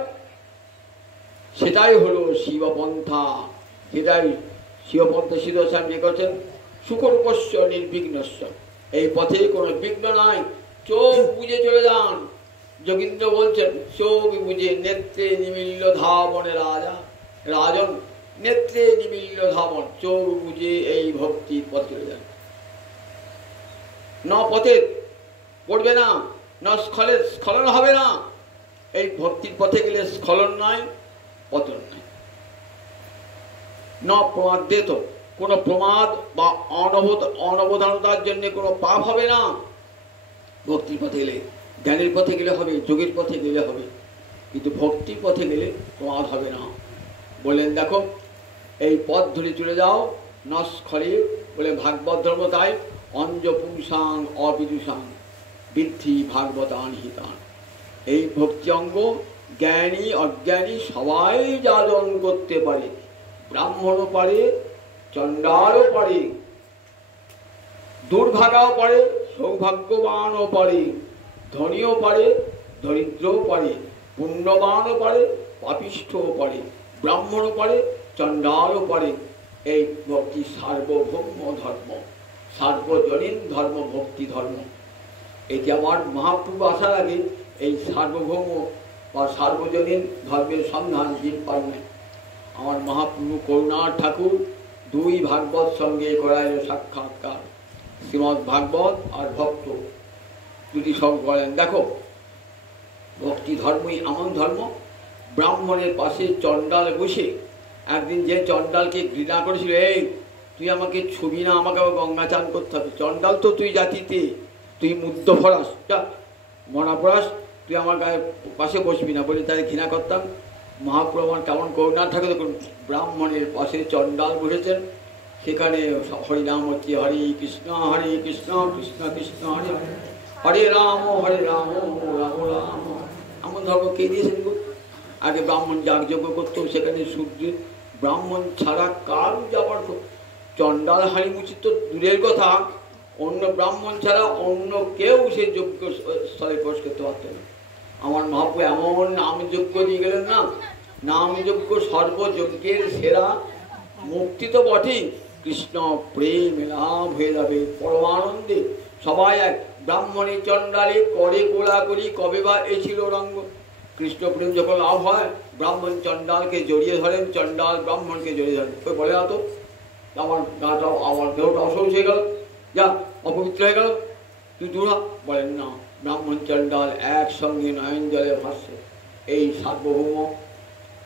সেটাই হলো শিবপন্থা। সেটাই শিবপন্থা সিদ্ধস্বামী নিয়ে করছেন, সুকরূপস্য নির্বিঘ্নস্য। এই পথে কোনো বিঘ্ন নাই, চোখ বুঝে চলে যান। যোগীন্দ্র বলছেন, চোখ বুঝে নেত্রে নিমিল্য ধাবনে রাজা, রাজন নেত্রে নিমিল্য ধাবন, চোখ বুঝে এই ভক্তির পথে চলে যান। ন পথে পড়বে না, ন স্খলন হবে না। এই ভক্তির পথে গেলে স্খলন নয়, পতন নয়। ন প্রমাদ দেত, কোনো প্রমাদ বা অনবধানতার জন্য কোনো পাপ হবে না। ভক্তির পথে গেলে, জ্ঞানের পথে গেলে হবে, যোগের পথে গেলে হবে, কিন্তু ভক্তির পথে গেলে প্রমাদ হবে না। বললেন দেখো, এই পথ ধরে চলে যাও, নস্খলে বলে ভাগবত ধর্ম। তাই অঞ্জ পুংসাং অবিদুষাং বৃদ্ধি ভাগবতান হিতান। এই ভক্তি অঙ্গ জ্ঞানী অজ্ঞানী সবাই যাজন করতে পারে। ব্রাহ্মণও পারে, চণ্ডালও পারে, দুর্ভাগাও পারে, সৌভাগ্যবানও পারে, ধনীও পারে, দরিদ্রও পারে, পুণ্যবানও পারে, পাপিষ্ঠও পারে, ব্রাহ্মণও পারে, চণ্ডালও পারে। এই ভক্তি সার্বভৌম ধর্ম, সার্বজনীন ধর্ম, ভক্তি ধর্ম। এটি আমার মহাপ্রভু আসার আগে এই সার্বভৌম বা সার্বজনীন ধর্মের সন্ধান দিন পারবে। আমার মহাপ্রভু করুণার ঠাকুর 2 ভাগবত সঙ্গে করাইল সাক্ষাৎকার। শ্রীমদ্ ভাগবত আর ভক্ত দুটি সব বলেন। দেখো, ভক্তি ধর্মই এমন ধর্ম, ব্রাহ্মণের পাশে চণ্ডাল বসে একদিন যে চণ্ডালকে ঘৃণা করেছিল, এই তুই আমাকে ছবি না, আমাকে আবার গঙ্গা চান করতে হবে, চণ্ডাল তো তুই জাতিতে, তুই মুদ্দ ফরাস, মনা ফরাস, তুই আমার গায়ের পাশে বসবি না বলে তাই ঘৃণা করতাম। মহাপ্রভু আমার কেমন করুণা থাকে দেখুন, ব্রাহ্মণের পাশে চণ্ডাল বসেছেন, সেখানে হরিনাম হচ্ছে, হরে কৃষ্ণ কৃষ্ণ কৃষ্ণ হরে হরে, হরে রাম রাম রাম। এমন ধর্ম কে দিয়েছেন? আগে ব্রাহ্মণ যাগযজ্ঞ করতো, সেখানে সূর্য ব্রাহ্মণ ছাড়া কার যাবার, চণ্ডাল হাঁড়ি মুচিত তো দূরের কথা, অন্য ব্রাহ্মণ ছাড়া অন্য কেউ সে যজ্ঞ স্থলে প্রবেশ করতে পারত না। আমার মহাপ্রভু এমন নামযজ্ঞ দিয়ে গেলেন না, নামযজ্ঞ সর্বযজ্ঞের সেরা, মুক্তি তো বটেই, কৃষ্ণ প্রেম লাভ হয়ে যাবে পরমানন্দে। সবাই এক, ব্রাহ্মণী চণ্ডালে করে কোলাকুলি, কবে বা এ ছিল রঙ্গ। কৃষ্ণ প্রেম যখন লাভ হয়, ব্রাহ্মণ চণ্ডালকে জড়িয়ে ধরেন, চণ্ডাল ব্রাহ্মণকে জড়িয়ে ধরেন। ওই বলে না তো, আমার গাটাও, আমার দেহটা অসহ্য হয়ে গেল, যা অপবিত্র হয়ে গেল, তুই দূর হ। বলেন না, ব্রাহ্মণ চণ্ডাল একসঙ্গে নয়ন জলে ভাসছে। এই সার্বভৌম,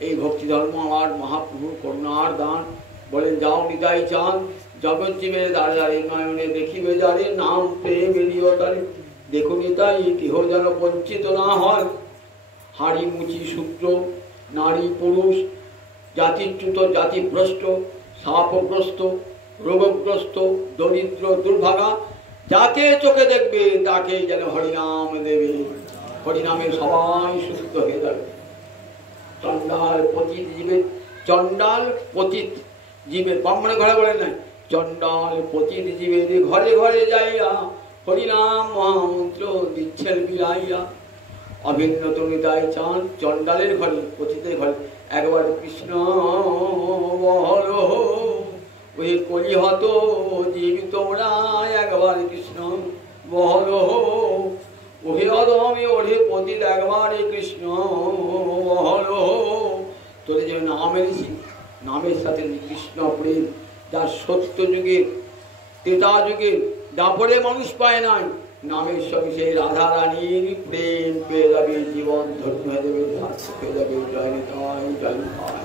এই ভক্তি ধর্ম আমার মহাপ্রভু করুণার দান। বলেন, যাও নিতাই চাঁদ জগজ্জীবের দ্বারে দ্বারে, নয়নে দেখিবে যারে, নাম প্রেম এলিও তারে। দেখুন নিতাই কেহ যেন বঞ্চিত না হয়, হাড়ি মুচি শূদ্র নারী পুরুষ, জাতিচ্যুত জাতিভ্রষ্ট, শাপগ্রস্ত রোগগ্রস্ত দরিদ্র দুর্ভাগা, যাকে চোখে দেখবে তাকে যেন হরিনাম দেবে, হরিনামে সবাই সুস্থ হয়ে যাবে। চণ্ডাল পতিত জীবের, চণ্ডাল পতিত জীবের, ব্রাহ্মণের ঘরে বলেন নাই, চণ্ডাল পতিত জীবের ঘরে ঘরে যাইয়া, হরিনাম মহামন্ত্র দিচ্ছেন বিলাইয়া। অভিন্ন তমিতাই চান, চণ্ডালের ঘরে, পতিতের ঘরে একবার কৃষ্ণ বল, ওই কলিহত জীব তোমরা একবার কৃষ্ণ বল, ওহে অধমে ওহে পতিত একবার কৃষ্ণ বল। তোর যে নাম এনেছি, নামের সাথে কৃষ্ণ প্রেম, যা সত্য যুগে ত্রেতা যুগে দাপরে মানুষ পায় নাই, নামের সঙ্গে সেই রাধা রানীর প্রেম পেয়ে যাবে, জীবন ধন্য হয়ে যাবে, সার্থক হয়ে যাবে। জয় নিতাই, জয় নিতাই।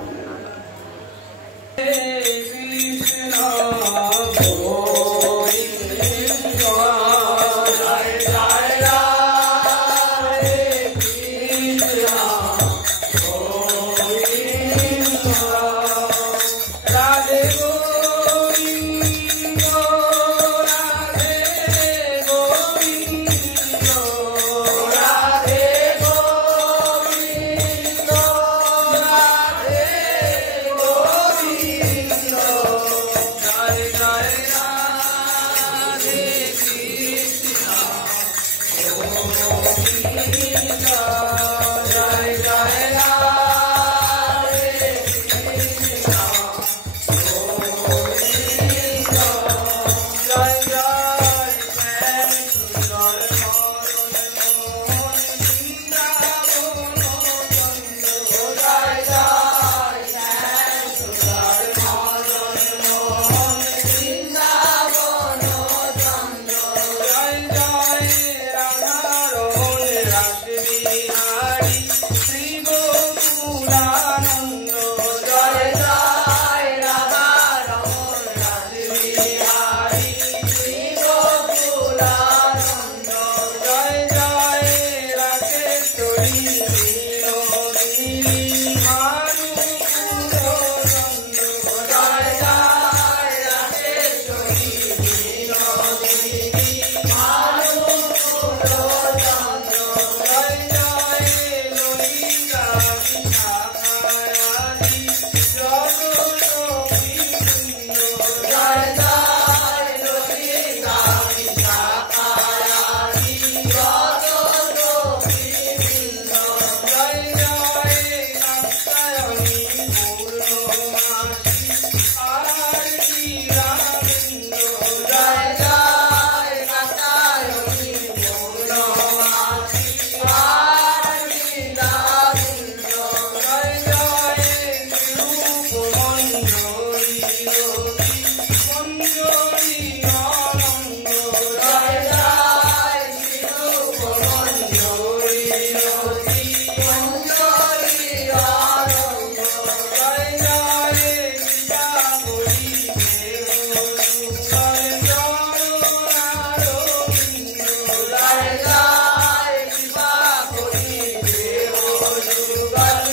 युगल